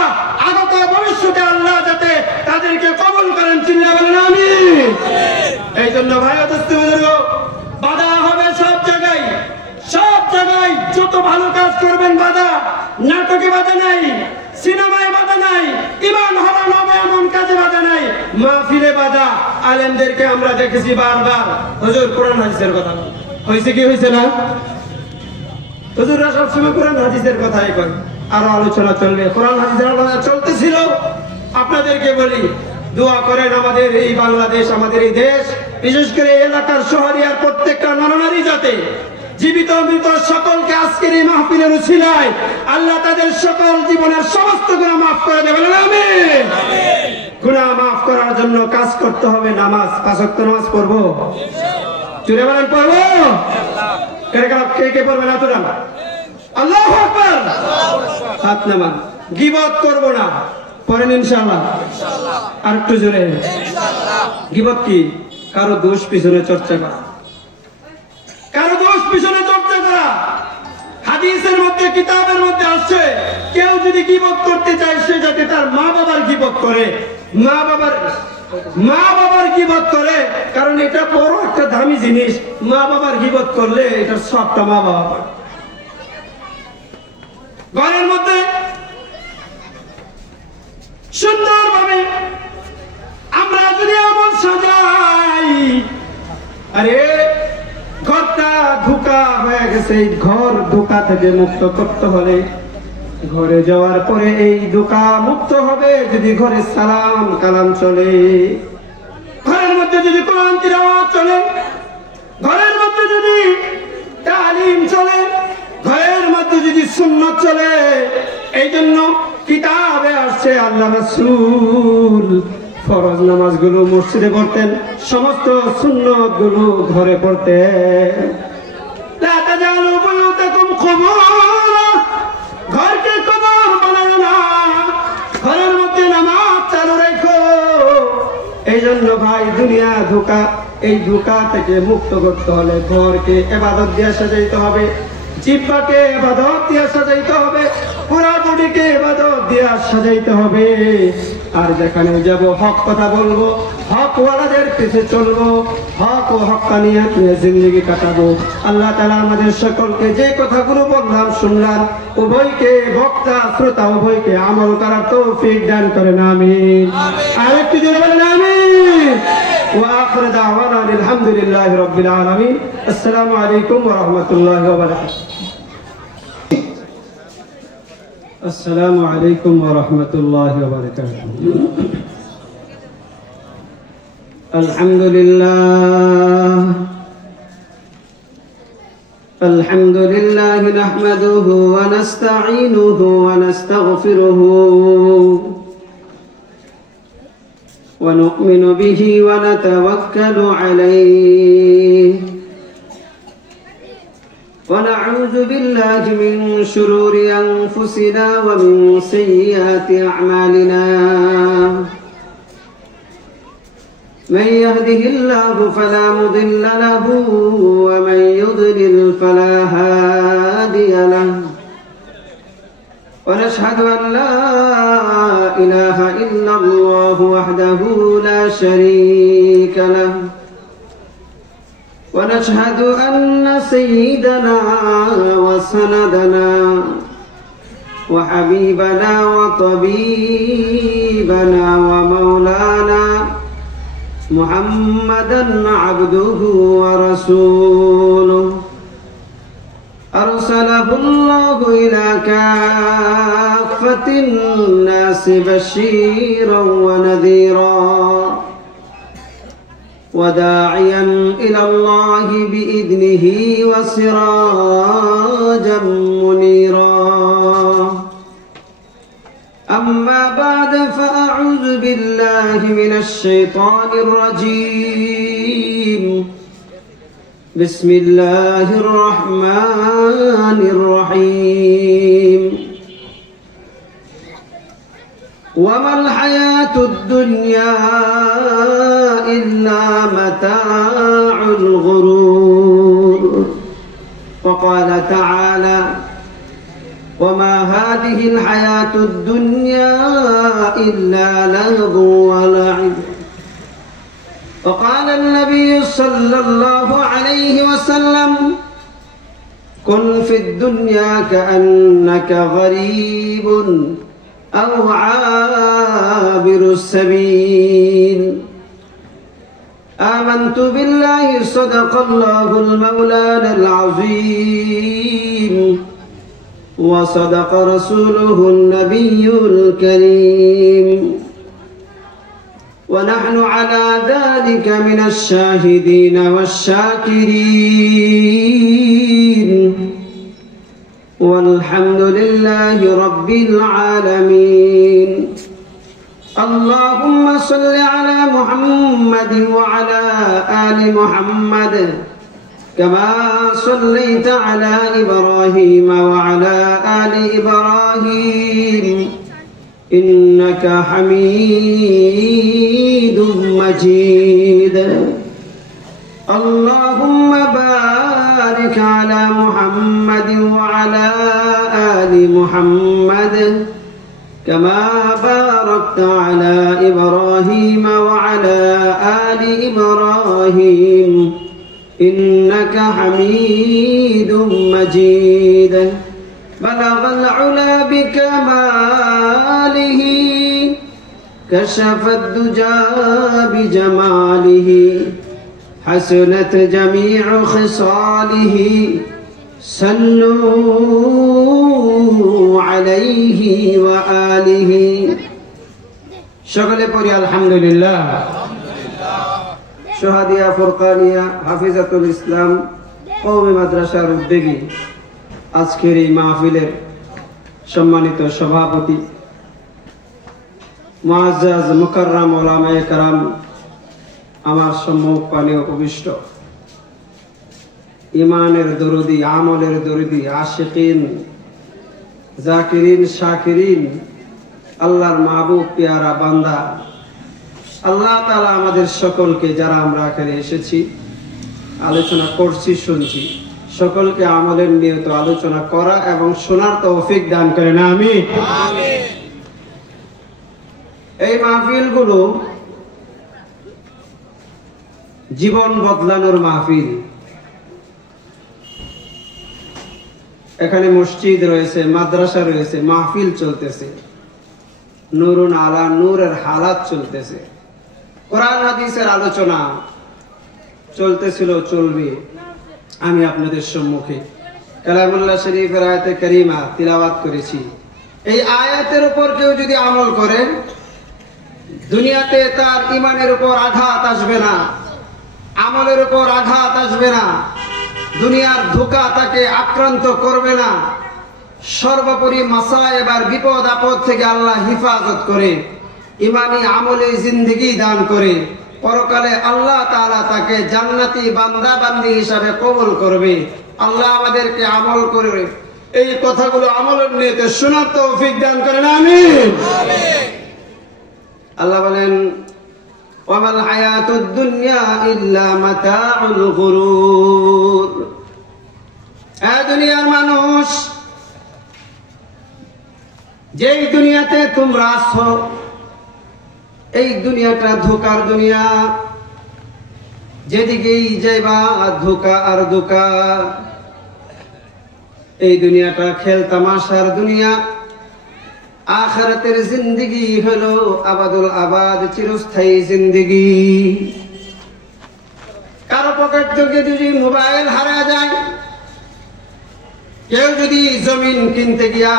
আগত ভবিষ্যতে আল্লাহ যাতে তাদেরকে কবুল করেন। চিল্লা বলেন আমিন। এই জন্য ভাই বুজুর্গ, বাধা হবে সব জায়গায়, সব জায়গায়। যত ভালো কাজ করবেন বাধা, নাটকে বাধা নাই, সিনেমায় বাধা নাই, ঈমান হারাম হবে এমন কাজে বাধা নাই, মাহফিলে বাধা। আলেমদেরকে আমরা দেখেছি বারবার হুজুর কোরআন হাদিসের কথা হয়েছে, কি হয়েছে না? হুজুররা সবসময় কোরআন হাদিসের কথাই কয়, আরো আলোচনা চলবে। কোরআন হাদিসের আলোচনা চলতেছিল। আপনাদেরকে বলি, দোয়া করেন আমাদের এই বাংলাদেশ, আমাদের এই দেশ, বিশেষ করে এলাকার শহরিয়ার প্রত্যেকটা নরনারী যাতে জীবিত মৃত সকলকে আজকের এই মাহফিলের উসিলায় আল্লাহ তাদের সকল জীবনের সমস্ত গুনাহ মাফ করে দেবেন। আমিন। গুনাহ মাফ করার জন্য কাজ করতে হবে, নামাজ, 5 ওয়াক্ত নামাজ পড়বো, জোরে বলেন পড়বো। কে কে পড়বেন? হাত উঠান। আল্লাহু আকবার। হাত নামান। গীবত করব না, পড়েন ইনশাআল্লাহ। আর একটু জোরে। গীবত কি? কারো দোষ পিছনে চর্চা করা, কারো দোষ পিছনে চর্চা করা। হাদিসের মধ্যে, কিতাবের মধ্যে আসছে, কেউ যদি গীবত করতে চায় সে যাতে তার মা বাবার গীবত করে, মা বাবার গীবত করে। কারণ এটা বড় একটা দামি জিনিস। মা বাবার গীবত করলে এটার সবটা মা বাবা পায়। ঘরের মধ্যে সুন্দরভাবে আমরা যদি এমন সাজাই, আরে ঘরটা ধোঁকা হয়ে গেছে, এই ঘর ধোঁকা থেকে মুক্ত করতে হলে ঘরে যাওয়ার পরে এই ধোঁকা মুক্ত হবে যদি ঘরে সালাম কালাম চলে, ঘরের মধ্যে যদি কোরআন তিলাওয়াত চলে, ঘরের মধ্যে যদি তালিম চলে, ঘরের মধ্যে যদি সুন্নাত চলে। এই জন্য কিতাবে আসছে আল্লাহ রাসূল ফরজ নামাজগুলো মসজিদে পড়তেন, সমস্ত সুন্নাত গুলো ঘরে পড়তেন। লা তাজালু বুয়ুতাকুম কুবুরা, ঘরকে কবর বানায় না, ঘরের মধ্যে নামাজ চালু রাখো। এই জন্য ভাই দুনিয়া ধোঁকা, এই ধোঁকা থেকে মুক্ত করতে হলে ঘরকে ইবাদত দিয়ে সাজাইতে হবে, জিহ্বাকে ইবাদত দিয়ে সাজাইতে হবে, পুরা বডিকে ইবাদত দিয়ে সাজাইতে হবে। আর যেখানে যাব হক কথা বলবো, হক ওয়ালাদের পিছে চলবো, হক ও হক্কানিয়াত নিয়ে জিন্দেগি কাটাবো। আল্লাহ তাআলা আমাদের সকলকে যে কথাগুলো বললাম শুনলাম, উভয়কে বক্তা শ্রোতা উভয়কে আমল করার তৌফিক দান করেন, আমিন। আরেকটি দিন বলেন আমিন। وآخر دعوانا الحمد لله رب العالمين. السلام عليكم ورحمة الله وبركاته. السلام عليكم ورحمة الله وبركاته. الحمد لله الحمد لله نحمده ونستعينه ونستغفره ونؤمن به ونتوكل عليه ونعوذ بالله من شرور أنفسنا ومن سيئات أعمالنا من يهده الله فلا مضل له ومن يضلل فلا هادي له ونشهد أن لا إله إلا الله وحده لا شريك له ونشهد أن سيدنا وسندنا وحبيبنا وطبيبنا ومولانا محمدا عبده ورسوله أرسله الله إلى كافة الناس بشيرا ونذيرا وداعيا إلى الله بإذنه وسراجا منيرا أما بعد فأعوذ بالله من الشيطان الرجيم بسم الله الرحمن الرحيم وما الحياة الدنيا إلا متاع الغرور وقال تعالى وما هذه الحياة الدنيا إلا لهو ولعب وقال النبي صلى الله عليه وسلم كن في الدنيا كأنك غريب أو عابر السبيل آمنت بالله صدق الله المولانا العظيم وصدق رسوله النبي الكريم ونحن على ذلك من الشاهدين والشاكرين والحمد لله رب العالمين اللهم صل على محمد وعلى آل محمد كما صليت على إبراهيم وعلى آل إبراهيم إنك حميد مجيد اللهم بارك على محمد وعلى آل محمد كما باركت على إبراهيم وعلى آل إبراهيم إنك حميد مجيد بلغ العلا بكماله كشف الدجى بجماله حسنت جميع خصاله صلوا عليه وآله شغل پوری الحمدللہ شهادية فرقانية حفيظة الإسلام قومي مدرسة উদ্যোগী আজকের এই মাহফিলের সম্মানিত সভাপতি মুআজ্জাজ মুকাররম উলামায়ে কেরাম আমার সম্মুখ পানে উপবিষ্ট ইমানের দরদি আমলের দরদি আশিকিন জাকিরিন শাকিরিন আল্লাহর মাহবুব পেয়ারা বান্দা আল্লাহ তাআলা আমাদের সকলকে, যারা আমরা এখানে এসেছি আলোচনা করছি শুনছি, সকলকে আমাদের নিয়ত আলোচনা করা এবং শোনার তৌফিক দান করেন, আমিন। এই মাহফিলগুলো জীবন বদলানোর মাহফিল। এখানে মসজিদ রয়েছে, মাদ্রাসা রয়েছে, মাহফিল চলতেছে, নূরুন আলা নূরের হালাত চলতেছে, কোরআন হাদিসের আলোচনা চলতেছিল, চলবে। আমি আপনাদের সম্মুখে কালামুল্লাহ শরীফের আয়াতে কারিমা তিলাওয়াত করেছি। এই আয়াতের উপর কেউ যদি আমল করে, দুনিয়াতে তার ঈমানের উপর আঘাত আসবে না, আমলের উপর আঘাত আসবে না, দুনিয়ার ধোঁকা তাকে আক্রান্ত করবে না। সর্বোপরি মাসায়েব আর বিপদ আপদ থেকে আল্লাহ হিফাজত করে, ইমানি আমলে জিন্দেগি দান করে, পরকালে আল্লাহ তাআলা তাকে জান্নাতি বান্দা বান্দি হিসাবে কবুল করবে। আল্লাহ আমাদেরকে আমল করে এই কথাগুলো আমলের নিয়তে শোনার তৌফিক দান করেন, আমিন। আল্লাহ বলেন, ওয়ামাল হায়াতুদ দুনিয়া ইল্লা মাতাউল গুরুর। এই দুনিয়ার মানুষ, যেই দুনিয়াতে তোমরা আছো, এই দুনিয়াটা ধোঁকার দুনিয়া। যেদিকেই যাইবা ধোঁকা আর ধোঁকা। এই দুনিয়াটা খেল তামাশার দুনিয়া। আখিরাতের জিন্দেগি হলো আবাদুল আবাদ, চিরস্থায়ী জিন্দেগি। কারো পকেট থেকে যদি মোবাইল হারা যায়, কেউ যদি জমিন কিনতে গিয়া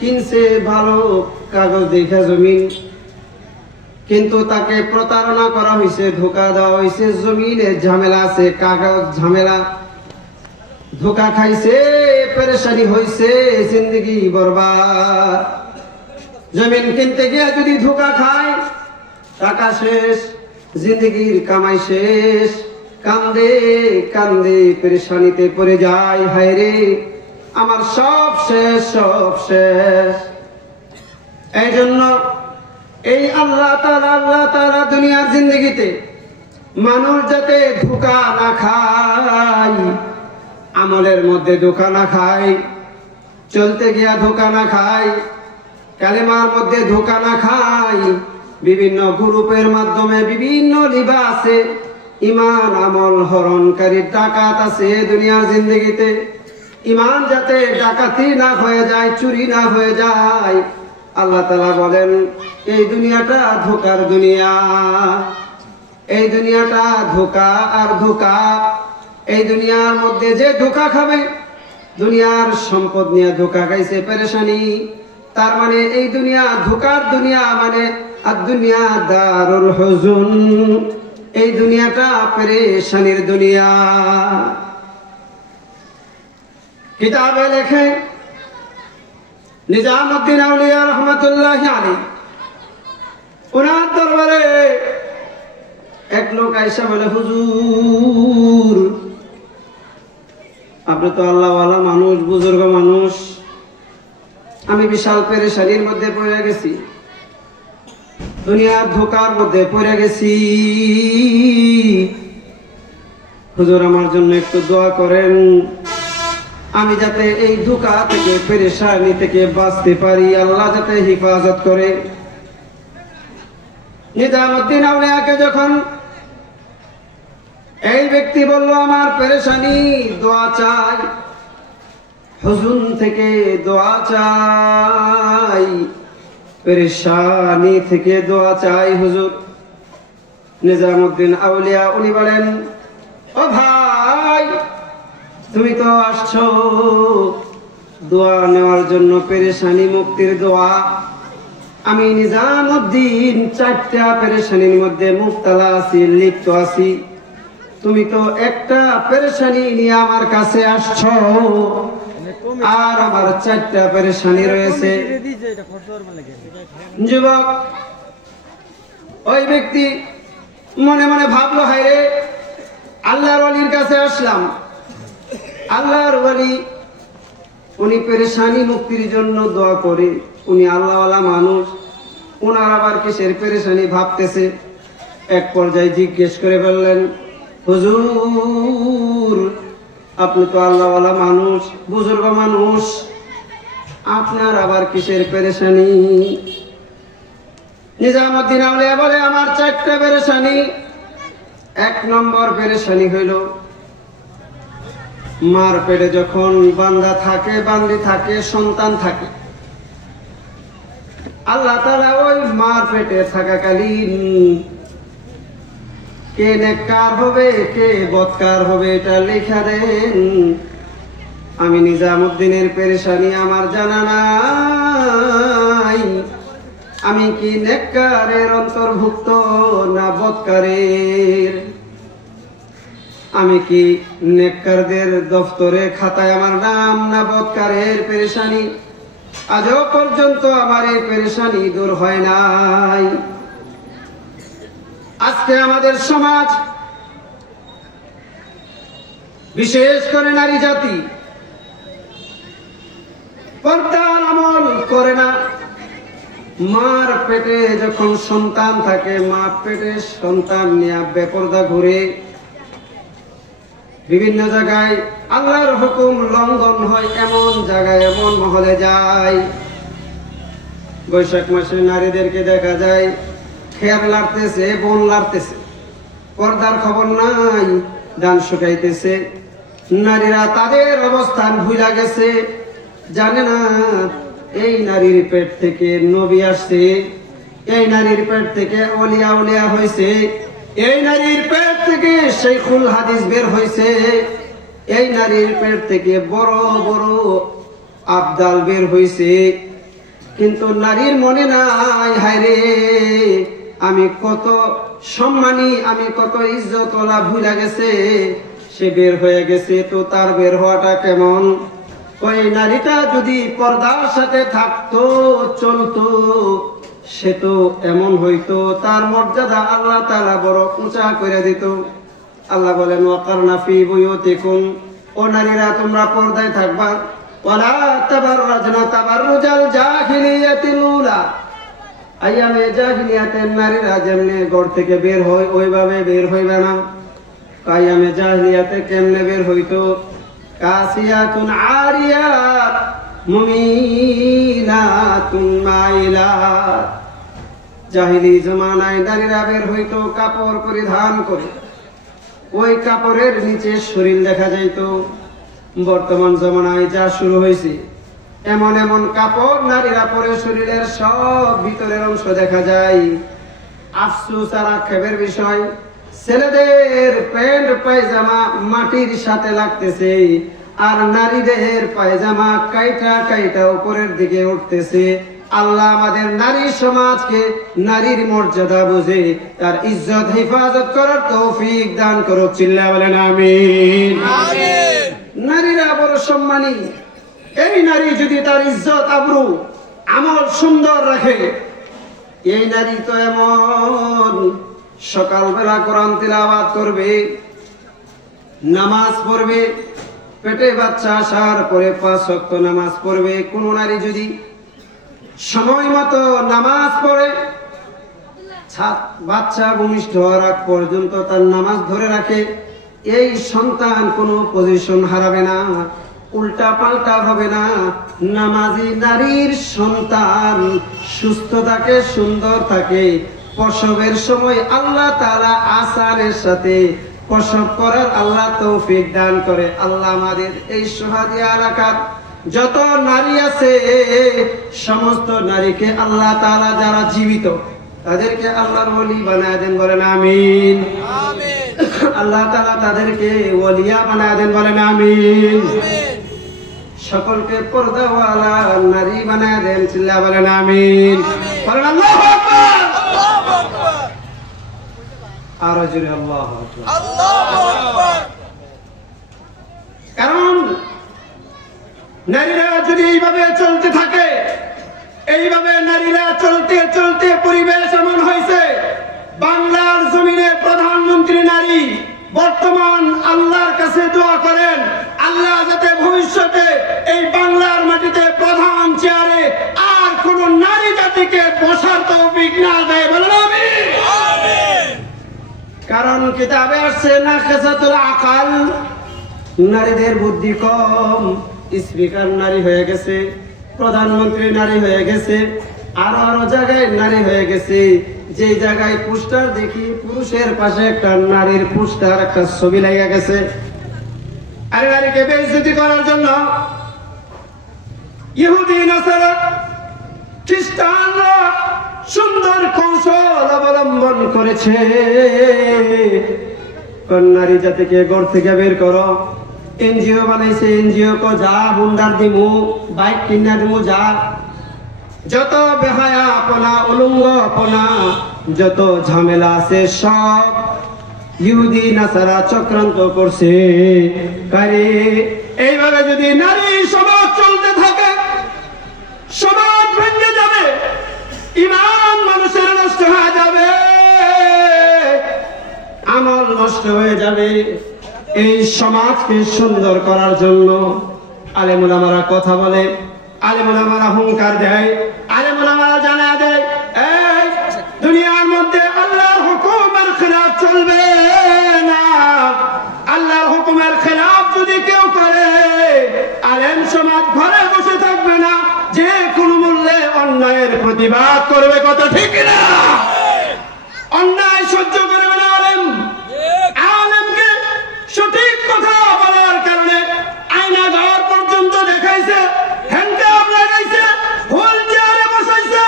কিনছে ভালো কাগজ দেখা জমিন, কিন্তু তাকে প্রতারণা করা হয়েছে, ধোঁকা দেওয়া হয়েছে, জমিনে ঝামেলা আছে, কাগজ ঝামেলা, ধোঁকা খাইছে, পেরেশানি হয়েছে, জিন্দেগি বরবাদ। জমিন কিনতে গিয়ে যদি ধোঁকা খায়, টাকা শেষ, জিন্দেগির কামাই শেষ, কান্দে কান্দে পেরেশানিতে পড়ে যায়, হায় রে আমার সব শেষ, সব শেষ। এই জন্য এই আল্লাহ তাআলা দুনিয়ার জিন্দেগিতে মানুষ যাতে ধোঁকা না খায়, আমলের মধ্যে ধোঁকা না খায়, চলতে গিয়া ধোঁকা না খায়, কালেমার মধ্যে ধোঁকা না খায়, বিভিন্ন গ্রুপের মাধ্যমে বিভিন্ন লিবাসে ইমান আমল হরণকারী ডাকাত আছে দুনিয়ার জিন্দেগিতে। ইমান যাতে ডাকাতি না হয়ে যায়, চুরি না হয়ে যায়, আল্লাহ তাআলা বলেন এই দুনিয়াটা ধোঁকার দুনিয়া। এই দুনিয়াটা ধোঁকা আর ধোঁকা। এই দুনিয়ার মধ্যে যে ধোঁকা খাবে, দুনিয়ার সম্পদ নিয়ে ধোঁকা খাইছে, পেরেশানি। তার মানে এই দুনিয়া ধোঁকার দুনিয়া, মানে আর দুনিয়া দারুল হুজুন। এই দুনিয়াটা পেরেশানির দুনিয়া। কিতাবে লেখে নিজামউদ্দিন আউলিয়া রহমাতুল্লাহ আলাইহি, ওনার দরবারে এক লোক আয়েশা বলে, হুজুর আপনি তো আল্লাহওয়ালা মানুষ, বুজুর্গ মানুষ, আমি বিশাল পেরেশানির মধ্যে পড়ে গেছি, দুনিয়ার ধোঁকার মধ্যে পড়ে গেছি, হুজুর আমার জন্য একটু দোয়া করেন, আমি যাতে এই ধোঁকা থেকে, পেরেশানি থেকে বাঁচতে পারি, আল্লাহ যাতে হিফাজত করে। নিজামউদ্দিন আউলিয়াকে যখন এই ব্যক্তি বলল আমার পেরেশানি, দোয়া চাই, হুজুর থেকে দোয়া চাই, পেরেশানি থেকে দোয়া চাই হুজুর। নিজামউদ্দিন আউলিয়া উনি বলেন, ও ভাই তুমি তো আসছো দোয়া নেওয়ার জন্য, পেরেশানি মুক্তির দোয়া। আমি নিজামউদ্দিন 4টা পেরেশানির মধ্যে মুবতালা আছি, লিপ্ত আছি। তুমি তো একটা পেরেশানি নিয়ে আমার কাছে আসছো, আর আমার 4টা পেরেশানি রয়েছে। যুবক ওই ব্যক্তি মনে মনে ভাবলো, হায় রে আল্লাহর ওলির কাছে আসলাম, আল্লাহর ওলি উনি পেরেশানি মুক্তির জন্য দোয়া করে, উনি আল্লাহওয়ালা মানুষ, ওনার আবার কিসের পেরেশানি ভাবতেছে। এক পর্যায়ে জিজ্ঞেস করে বললেন, হুজুর আপনি তো আল্লাহওয়ালা মানুষ, বুজুর্গ মানুষ, আপনার আবার কিসের পেরেশানি? নিজামুদ্দিন আউলিয়া বলে, আমার 4টা পেরেশানি। 1 নম্বর পেরেশানি হইল, মার পেটে যখন বান্দা থাকে, বান্দি থাকে, সন্তান থাকে, আল্লাহ তাআলা ওই মার পেটে থাকাকালীন কে নেককার হবে কে বদকার হবে এটা লেখা দেন। আমি নিজামুদ্দিনের পেরেশানি আমার জানা নাই, আমি কি নেককারের অন্তর্ভুক্ত না বদকারের? আমি কি নেককারদের দফতরে খাতায় আমার নাম না বদকারের পেরেশানি? আজও পর্যন্ত আমার এই পেরেশানি দূর হয় নাই। আজকে আমাদের সমাজ, বিশেষ করে নারী জাতি, পর্দার আমল করে না। মার পেটে যখন সন্তান থাকে, মা পেটে সন্তান নিয়ে বেপরদা ঘুরে, বিভিন্ন জায়গায় আল্লাহর হুকুম লঙ্ঘন হয়, এমন জায়গায় এমন মহলে যায়। বৈশাখ মাসে নারীদেরকে দেখা যায় খেয়ার লাড়তেছে, বন লাড়তেছে, পর্দার খবর নাই, ধান শুকাইতেছে। নারীরা তাদের অবস্থান ভুলা গেছে, জানে না এই নারীর পেট থেকে নবী আসছে, এই নারীর পেট থেকে ওলিয়া উলিয়া হয়েছে, এই নারীর পেট থেকে শেখুল হাদিস বের হয়েছে, এই নারীর পেট থেকে বড় বড় আবদাল বের হয়েছে। কিন্তু নারীর মনে নাই, হায়রে আমি কত সম্মানী, আমি কত ইজ্জতওয়ালা ভুলা গেছে। সে বের হয়ে গেছে, তো তার বের হওয়াটা কেমন? ওই নারীটা যদি পর্দার সাথে থাকতো, চলতো, সে তো এমন হইতো, তার মর্যাদা আল্লাহ তাআলা বড় উঁচা করে দিত। আল্লাহ বলেন, ওয়াকারনা ফি বুয়ুতিকুম, ও নারীরা তোমরা পর্দায় থাকবা, ওয়ালা তাবাররাজনা তাবাররুজাল জাহিলিয়াতিল উলা, আইয়ামে জাহিলিয়াতের নারীরা যেমনে ঘর থেকে বের হয় ওইভাবে বের হইবে না। আইয়ামে জাহিলিয়াতে কেমনে বের হইতো? কাসিয়াতুন আরিয়াত মুমিনাতুন মাইলাত। জাহিলি জমানায় নারীরা বের হইতো কাপড় পরিধান করে, ওই কাপড়ের নিচে শরীর দেখা যাইত। বর্তমান জমানায় যা শুরু হয়েছে, এমন এমন কাপড় নারীরা পরে শরীরের সব ভিতরের অংশ দেখা যায়। আফসোস আর আক্ষেপের বিষয়, ছেলেদের প্যান্ট পায়জামা মাটির সাথে লাগতেছে, আর নারীদের পায়জামা কাইটা কাইটা উপরের দিকে উঠতেছে। আল্লাহ আমাদের নারী সমাজকে নারীর মর্যাদা বুঝে তার ইজ্জত হেফাজত করার তৌফিক দান করুক। চিল্লায়া বলেন আমিন। নারীরা বড় সম্মানী। এই নারী যদি তার ইজ্জত আবরু আমল সুন্দর রাখে, এই নারী তো এমন সকালবেলা কোরআন তিলাওয়াত করবে, নামাজ পড়বে, পেটে বাচ্চা আসার পরে 5 ওয়াক্ত নামাজ পড়বে। কোন নারী যদি সময় মতো নামাজ পড়ে, বাচ্চা ভূমিষ্ঠ হওয়ার আগ পর্যন্ত তার নামাজ ধরে রাখে, এই সন্তান কোনো পজিশন হারাবে না, উল্টা পাল্টা হবে না। নামাজি নারীর সন্তান সুস্থ থাকে, সুন্দর থাকে। প্রসবের সময় আল্লাহ তাআলা আসানের সাথে প্রসব করার আল্লাহ তৌফিক দান করে। আল্লাহ আমাদের এই সোহাদিয়া এলাকার যত নারী আছে, সমস্ত নারীকে আল্লাহ তাআলা যারা জীবিত তাদেরকে আল্লাহর ওলি বানায় দেন, বলেন আমিন। আল্লাহ তাআলা তাদেরকে ওলিয়া বানায় দেন, বলেন আমিন। সকলকে পর্দাওয়ালা নারী বানায় দেন, চিল্লা বলেন আমিন। বলেন আল্লাহু আকবার। আর জোরে আল্লাহু আকবার। আল্লাহু আকবার। কারণ নারীরা যদি এইভাবে চলতে থাকে, এইভাবে নারীরা চলতে চলতে পরিবেশ এমন হয়েছে, বাংলার জমিনে প্রধানমন্ত্রী নারী। বর্তমান আল্লাহর কাছে দোয়া করেন, আল্লাহ যাতে ভবিষ্যতে এই বাংলার মাটিতে প্রধান চেয়ারে আর কোন নারী জাতিকে বসার তৌফিক না দেয়, বলেন আমিন। কারণ কিতাবে আসছে নাকিসাতুল আকাল, নারীদের বুদ্ধি কম। স্পিকার নারী হয়ে গেছে, প্রধানমন্ত্রী নারী হয়ে গেছে, আরো জায়গায় নারী হয়ে গেছে। যে জায়গায় পোস্টার দেখি পুরুষের পাশে একটা নারীর পোস্টার, একটা ছবি লেগে গেছে। আরে নারীকে বেইজ্জতি করার জন্য ইহুদি নাসারা খ্রিস্টানরা সুন্দর কৌশল অবলম্বন করেছে। নারী জাতিকে ঘর থেকে বের করো, এনজিও বানাইছে, এনজিও কো যা হুন্ডার দিমু, বাইক কিনা দিমু, যা যত বেহায়া আপনা উলঙ্গ আপনা যত ঝামেলা আছে সব ইহুদি নাসারা চক্রান্ত করছে। কারে এইভাবে যদি নারী সমাজ চলতে থাকে, সমাজ ভেঙে যাবে, ঈমান মানুষের নষ্ট হয়ে যাবে, আমল নষ্ট হয়ে যাবে। এই সমাজকে সুন্দর করার জন্য আলেম উলামারা কথা বলে, আলেম উলামারা হুঙ্কার দেয়, আলেম উলামারা জানা দেয় এই দুনিয়ার মধ্যে আল্লাহর হুকুমের খেলাফ চলবে না। আল্লাহর হুকুমের খেলাফ যদি কেউ করে, আলেম সমাজ ঘরে বসে থাকবে না, যে কোনো মূল্যে অন্যায়ের প্রতিবাদ করবে। কথা ঠিক না? অন্যায় সহ্য করবে না আলেম। আলেমকে সঠিক কথা বলার কারণে আয়না ঘর পর্যন্ত দেখাইছে, হ্যান্ডকাপ লাগাইছে, হুইল চেয়ারে বসাইছে।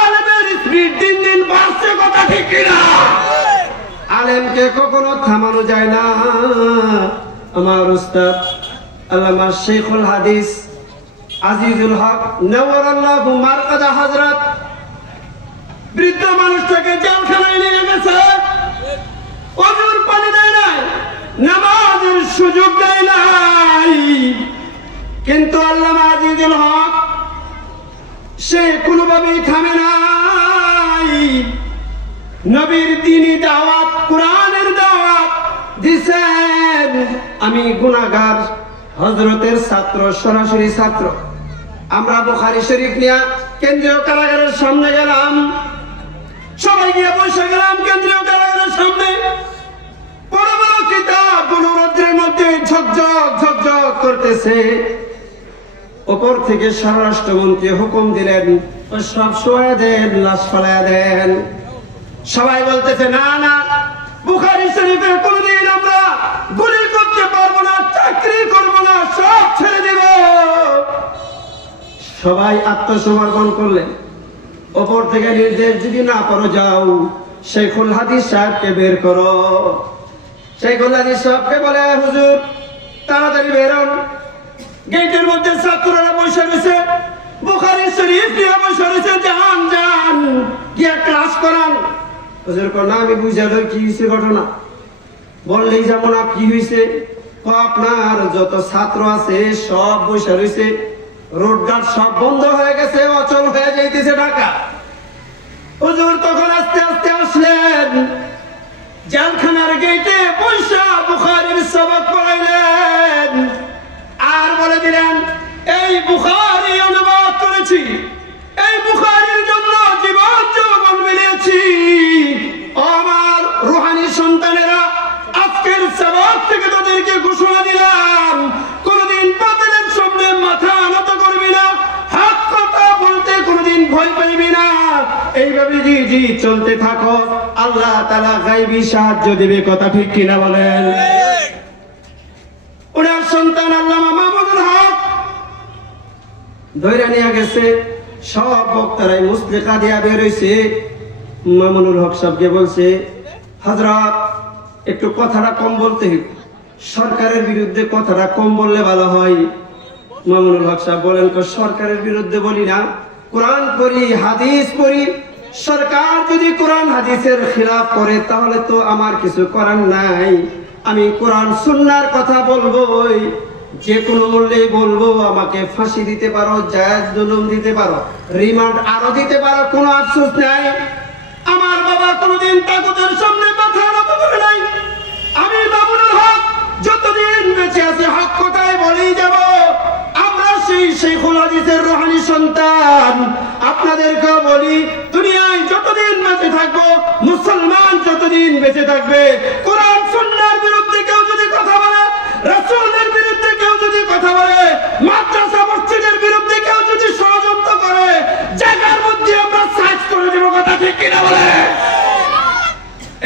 আলেমের স্পিড দিন দিন বাড়ছে। কথা ঠিক না? আলেমকে কখনো থামানো যায় না। আমার উস্তাদ আল্লামা শেখুল হাদিস আজিজুল হক নওয়ারাল্লাহু মারকাদা হযরত বৃদ্ধ মানুষটাকে জেলখানায় নিয়ে গেছে। ওযুর পানি দেয় নাই, নামাজের সুযোগ দেয় নাই, কিন্তু আল্লামা আজিজুল হক সে কোনোভাবেই থামে নাই। নবীর দ্বীনি দাওয়াত, কোরআনের দাওয়াত দিছেন। আমি গুনাহগার, হযরতের ছাত্র, সরাসরি ছাত্র। আমরা বুখারী শরীফ নিয়ে কেন্দ্রীয় কারাগারের সামনে গেলাম, সবাই গিয়ে বসে গেলাম কেন্দ্রীয় কারাগারের সামনে। বড় বড় কিতাব রৌদ্রের মধ্যে ঝকঝক ঝকঝক করতেছে। উপর থেকে স্বরাষ্ট্রমন্ত্রী হুকুম দিলেন, সব শোয়া দেন, লাশ ফেলায়া দেন। সবাই বলতেছে না না, বুখারী শরীফে কোনদিন আমরা গুলি করতে পারবো না, চাকরি করবো না, সব ছেড়ে দেব। সবাই আত্মসমর্পণ করলেন। ওপর থেকে নির্দেশ, যদি না পারো যাও, শেখুল হাদিস সাহেবকে বের করো। শেখুল হাদিস সাহেবকে বলে, হুজুর তাড়াতাড়ি বেরোন। গেটের মধ্যে ছাত্ররা বসে রয়েছে, বুখারী শরীফ নিয়ে বসে রয়েছে, যান যান গিয়ে ক্লাস করান। হুজুর কো না, আমি বুঝালো কি হয়েছে ঘটনা। বললেই যাবো না, কি হয়েছে? আপনার যত ছাত্র আছে সব বসে রয়েছে, রোডঘাট সব বন্ধ হয়ে গেছে, অচল হয়ে যাইতেছে ঢাকা। হুজুর তখন আস্তে আস্তে আসলেন, জেলখানার গেটে পয়সা বুখারীর সবক পড়াইলেন, আর বলে দিলেন এই বুখারী অনুবাদ করেছি, এই বুখারীর জন্য জীবন যৌবন মিলিয়েছি। আমার রুহানি সন্তানেরা, আজকের সবক থেকে তাদেরকে ঘোষণা দিলাম, কোনদিন বাতিলের সামনে মাথা নত করবি না, হক কথা বলতে কোনদিন ভয় পাইবি না। এইভাবে জি জি চলতে থাকো, আল্লাহ তাআলা গায়বী সাহায্য দেবে। কথা ঠিক কিনা বলেন? ওনার সন্তান আল্লামা মাহমুদুল হক ধৈর্য নিয়ে গেছে, সব বক্তারাই মুসলিকা দিয়া বের হইছে। মামুনুল হক সাহেবকে বলছে, হযরত একটু কথাটা কম বলতে, সরকারের বিরুদ্ধে কথাটা কম বললে ভালো হয়। মামুনুল হক সাহেব বলেন, সরকারের বিরুদ্ধে বলি না, কোরআন পড়ি, হাদিস পড়ি। সরকার যদি কোরআন হাদিসের খিলাফ করে তাহলে তো আমার কিছু করার নাই, আমি কোরআন সুন্নাহর কথা বলবোই, যে কোনো মূল্যে বলবো। আমাকে ফাঁসি দিতে পারো, জায়েজ জুলুম দিতে পারো, রিমান্ড আরো দিতে পারো, কোনো আফসোস নাই। আমার বাবা কোনদিন তাগুতের সামনে মাথা নত করে নাই। আমি মামুনুল হক যতদিন বেঁচে আছে হক কথাই বলেই যাব। আমরা সেই শেখুল হাদিসের রুহানি সন্তান। আপনাদেরকে বলি, দুনিয়ায় যতদিন বেঁচে থাকবো মুসলমান যতদিন বেঁচে থাকবে, কোরআন সুন্নাহর বিরুদ্ধে কেউ যদি কথা বলে, রাসূলের বিরুদ্ধে কেউ যদি কথা বলে, মাদ্রাসা মসজিদের বিরুদ্ধে কেউ যদি ষড়যন্ত্র করে, জায়গার মধ্যে আমরা সাইজ করে দেব। কথা ঠিক কিনা বলে?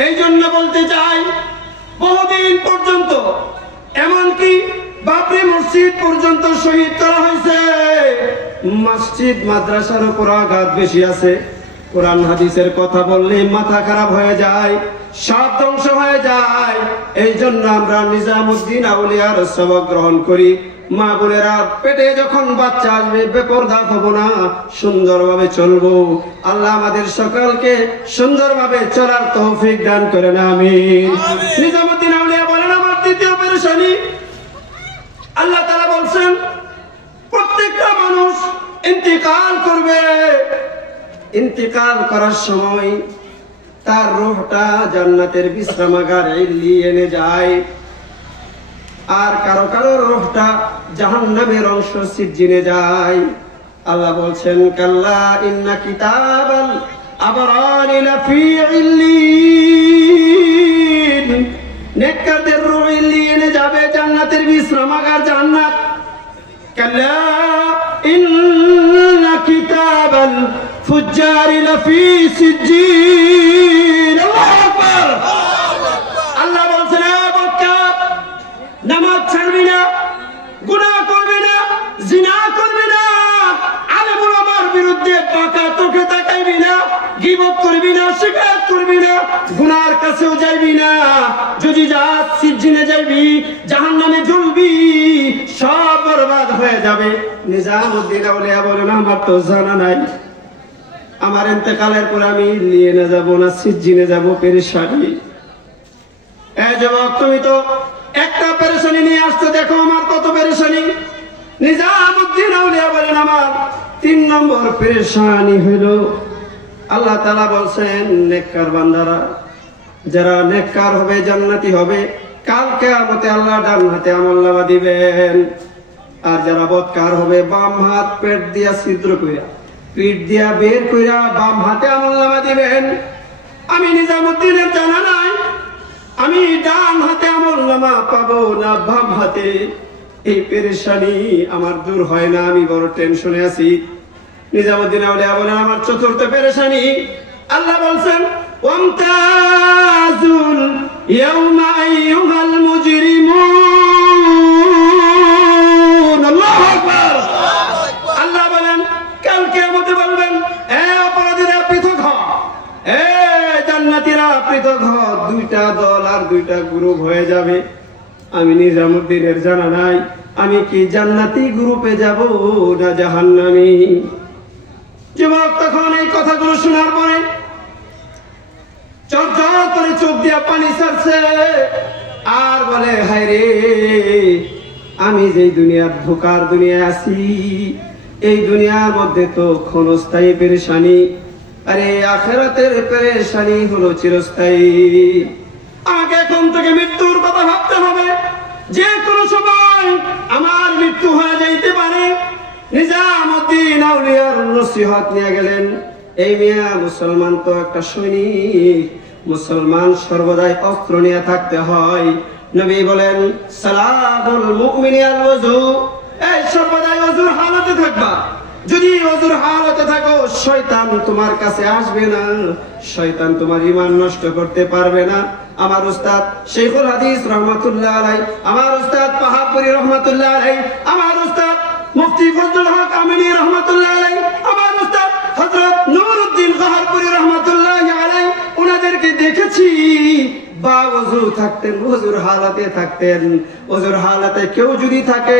এই জন্য বলতে চাই, বহুদিন পর্যন্ত এমনকি বাবরি মসজিদ পর্যন্ত শহীদ করা হয়েছে। মসজিদ মাদ্রাসার উপর আঘাত বেশি আছে। কোরআন হাদিসের কথা বললে মাথা খারাপ হয়ে যায়, সব ধ্বংস হয়ে যায়। এই জন্য আমরা নিজামুদ্দিন আউলিয়ার সবক গ্রহণ করি। মা বোনেরা, পেটে যখন বাচ্চা আসবে বেপরদা হব না, সুন্দরভাবে চলবো। আল্লাহ আমাদের সকলকে সুন্দরভাবে চলার তৌফিক দান করেন, আমিন। নিজামুদ্দিন আউলিয়া বলেন, আমার দ্বিতীয় পেরেশানি, আল্লাহ তাআলা বলছেন প্রত্যেকটা মানুষ ইন্তিকাল করবে। ইন্তিকাল করার সময় তার রূহটা জান্নাতের বিশ্রামাগার ইল্লিয়িনে যায়, আর কারো কারো রূহটা জাহান্নামের অংশ সিজ্জিনে যায়। আল্লাহ বলছেন, কাল্লা ইন্না কিতাবাল আবরারি লাফি ইল্লিয়িন। নেককারদের রূহ ইল্লিয়িনে যাবে, জান্নাতের বিশ্রামাগার জান্নাত। কাল্লা ইন্না কিতাবাল ফুজ্জারি লাফি সিজ্জিন। আল্লাহু আকবার। আল্লাহ বলছেন, নামাজ ছাড়বি না, গুনাহ করবি না, জিনা করবি না, আলেম ওলামার বিরুদ্ধে পাকা চোখে তাকাইবি না, গীবত করবি না, শিকায়ত করবি না, গুনার কাছেও যাইবি না। যদি যাস সিজ্জিনে যাইবি, জাহান্নামে জ্বলবি, সব বরবাদ হয়ে যাবে। নিজামুদ্দিন আউলিয়া বলেন, আমার তো জানা নাই, আমার ইন্তেকালের পর আমি ইল্লিয়িনে যাব না সিজ্জিনে যাব, পেরেশানি। এই যুবক, তুমি তো একটা পেরেশানি নিয়ে আসতে, দেখো আমার কত পেরেশানি। নিজামুদ্দিন আউলিয়া বলেন, আমার 3 নম্বর পেরেশানি হইল, আল্লাহ তাআলা বলছেন নেককার বান্দারা যারা নেককার হবে জান্নাতি হবে, কাল কিয়ামতে আল্লাহ ডান হাতে আমলনামা দিবেন। আর যারা বদকার হবে বাম হাত পেট দিয়া ছিদ্র কইরা, পিঠ দিয়া বের কইরা বাম হাতে আমলনামা দিবেন। আমি নিজামুদ্দিনের জানা নাই আমি ডান হাতে আমলনামা পাবো না বাম হাতে। এই পেরেশানি আমার দূর হয় না, আমি বড় টেনশনে আছি। নিজামুদ্দিন আউলিয়া বলেন, আমার চতুর্থ পেরেশানি, আল্লাহ বলছেন ওয়ামতাজুল ইয়াউমা আইয়ুহাল মুজরিমুন। আল্লাহু আকবার। আল্লাহ বলেন, কাল কিয়ামতে বলবেন, এ অপরাধীরা পৃথক হ, এ জান্নাতীরা পৃথক হ। 2টা দল আর 2টা গ্রুপ হয়ে যাবে। আমি নিজামুদ্দিনের জানা নাই, আমি কি জান্নাতি গ্রুপে যাব না জাহান্নামী? যুবক তখন এই কথাগুলো শোনার পরে চরচর করে চোখ দিয়া পানি ছাড়ছে, আর বলে, হায় রে, আমি যেই দুনিয়ার ধোকার দুনিয়ায় আছি, এই দুনিয়ার মধ্যে তো ক্ষণস্থায়ী পেরেশানি, আরে আখিরাতের পেরেশানি হলো চিরস্থায়ী। আমাকে এখন থেকে মৃত্যুর কথা ভাবতে হবে, যে কোনো সময় আমার মৃত্যু হয়ে যাইতে পারে। নিজামুদ্দিন আউলিয়ার নসিহত নিয়ে গেলেন, এই মিয়া মুসলমান তো একটা সৈনিক, মুসলমান সর্বদাই অস্ত্র নিয়ে থাকতে হয়। নবী বলেন, সালাতুল মুমিনি আল ওযু, এই সর্বদাই ওযুর হালতে থাকবা। যদি ওযুর হালতে থাকো, শয়তান তোমার কাছে আসবে না, শয়তান তোমার ঈমান নষ্ট করতে পারবে না। আমার উস্তাদ শেখুল হাদিস রহমাতুল্লাহ আলাইহি, আমার উস্তাদ পাহাড়পুরি রহমাতুল্লাহ আলাইহি, আমার উস্তাদ মুফতি ফজলুল হক আমিনী রহমাতুল্লাহ আলাইহি, আমার উস্তাদ হযরত নুরউদ্দিন গাহারপুরি রহমাতুল্লাহ আলাইহি, ওনাদেরকে দেখেছি বা ওযু থাকতেন, ওযুর হালাতে থাকতেন। ওযুর হালাতে কেউ যদি থাকে,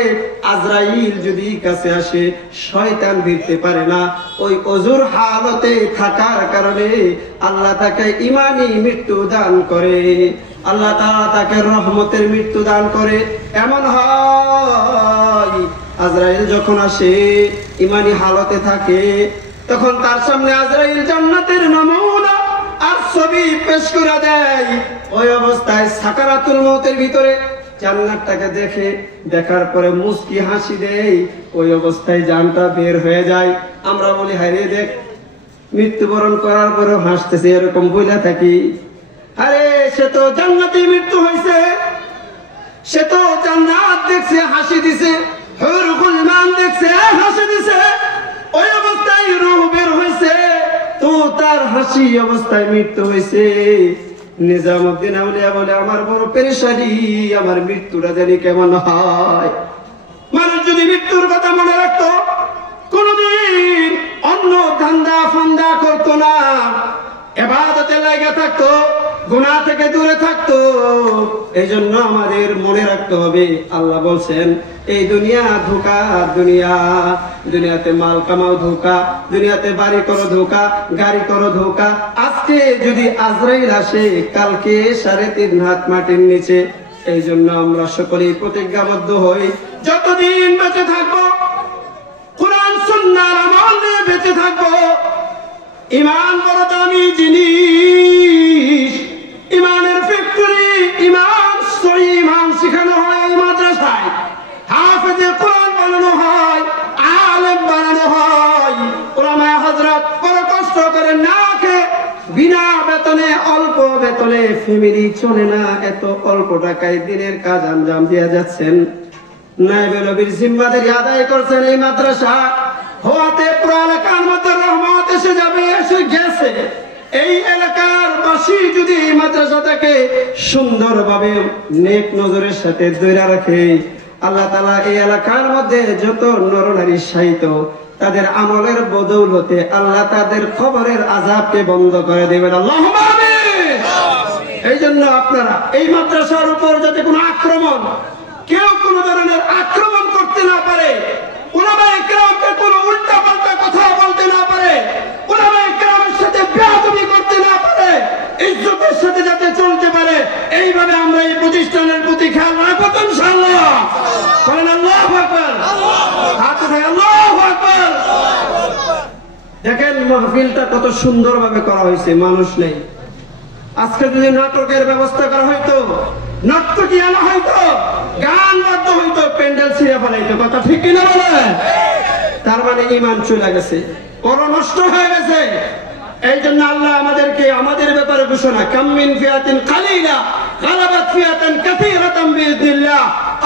আজরাইল যদি কাছে আসে, শয়তান ভিড়তে পারে না। ওই ওযুর হালতে থাকার কারণে আল্লাহ তাকে ঈমানী মৃত্যু দান করে, আল্লাহ তাআলা তাকে রহমতের মৃত্যু দান করে। এমন হয় আজরাইল যখন আসে, ঈমানী হালতে থাকে, তখন তার সামনে আজরাইল জান্নাতের নমুনা আর ছবি পেশ করে দেয়। ওই অবস্থায় সাকারাতুল মউতের ভিতরে জান্নাতটাকে দেখে, দেখার পরে মুস্কি হাসি দেয়, ওই অবস্থায় জানটা বের হয়ে যায়। আমরা বলি, হায় রে, দেখ মৃত্যুবরণ করার পরেও হাসতেছে, এরকম বইলা থাকি। আরে সে তো জান্নাতে মৃত্যু হয়েছে, সে তো জান্নাত দেখছে, হাসি দিছে, হুরুল মান দেখছে, হাসি দিছে, ওই অবস্থায় রূহ বের হয়েছে, তো তার হাসি অবস্থায় মৃত্যু হয়েছে। নিজামুদ্দিন আউলিয়া বলে, আমার বড় পেরেশানি, আমার মৃত্যুটা জানি কেমন হয়। মানুষ যদি মৃত্যুর কথা মনে রাখতো, কোনদিন অন্য ধান্দা ফান্দা করতো না, ইবাদতে লাগা থাকতো, গুনাহ থেকে দূরে থাকতো। এই জন্য আমাদের মনে রাখতে হবে, আল্লাহ বলছেন এই দুনিয়া ধোঁকা, দুনিয়াতে মাল কামাও ধোঁকা, দুনিয়াতে বাড়ি করো ধোঁকা, গাড়ি করো ধোঁকা। আজকে যদি আজরাইল আসে, কালকে 3.5 হাত মাটির নিচে। এই জন্য আমরা সকলেই প্রতিজ্ঞাবদ্ধ হই, যতদিন বেঁচে থাকবো কুরআন সুন্নাহর আমল নিয়ে বেঁচে থাকবো। ঈমান বড় দামি জিনিস, ঈমানের ফ্যাক্টরি, ঈমান সহি ঈমান শেখানো হয় এই মাদ্রাসায়, হাফেজে কোরআন বানানো হয়, আলেম বানানো হয়। উলামায়ে হযরত বড় কষ্ট করে না খেয়ে বিনা বেতনে, অল্প বেতনে ফ্যামিলি চলে না, এত অল্প টাকায় দিনের কাজ আঞ্জাম দিয়ে যাচ্ছেন। নায়েবে নবীর জিম্মাদারি আদায় করছেন এই মাদ্রাসা হওয়াতে পুরো এলাকার মধ্যে রহমত এসে যাবে, এসে গেছে। এই এলাকার বাসী যদি এই মাদ্রাসাটাকে সুন্দরভাবে নেক নজরের সাথে ধরে রাখে, আল্লাহ তাআলা এই এলাকার মধ্যে যত নরনারী সাহিত্য, তাদের আমলের বদৌলতে আল্লাহ তাদের কবরের আযাবকে বন্ধ করে দেবেন। আল্লাহুম্মা আমিন। এই জন্য আপনারা এই মাদ্রাসার উপর যাতে কোনো আক্রমণ, কেউ কোন ধরনের আক্রমণ করতে না পারে, উলামায়ে কেরামকে কোনো উল্টাপাল্টা কথা বলতে না পারে, উলামায়ে কেরামের সাথে বেয়াদবি করতে না পারে, ইজ্জতের সাথে যাতে চলতে পারে, এইভাবে আমরা এই প্রতিষ্ঠানের প্রতি খেয়াল রাখবো তো ইনশাআল্লাহ। বলেন আল্লাহু আকবার। হাত উঠায় আল্লাহু আকবার। দেখেন মাহফিলটা কত সুন্দরভাবে করা হয়েছে, মানুষ নেই। আজকে যদি নাটকের ব্যবস্থা করা হয়তো, নর্তকী আনা হয়তো, গান বাদ্য হয়তো, প্যান্ডেল ছিঁড়ে ফেলাইতো, কথা ঠিক কিনা বলে? তার মানে ঈমান চলে গেছে, পর নষ্ট হয়ে গেছে। এই জন্য আল্লাহ আমাদেরকে আমাদের ব্যাপারে ঘোষণা, কাম মিন ফিয়াতিন কালিলা গালাবাত ফিয়াতান কাসীরাতান বিইذনিল্লাহ।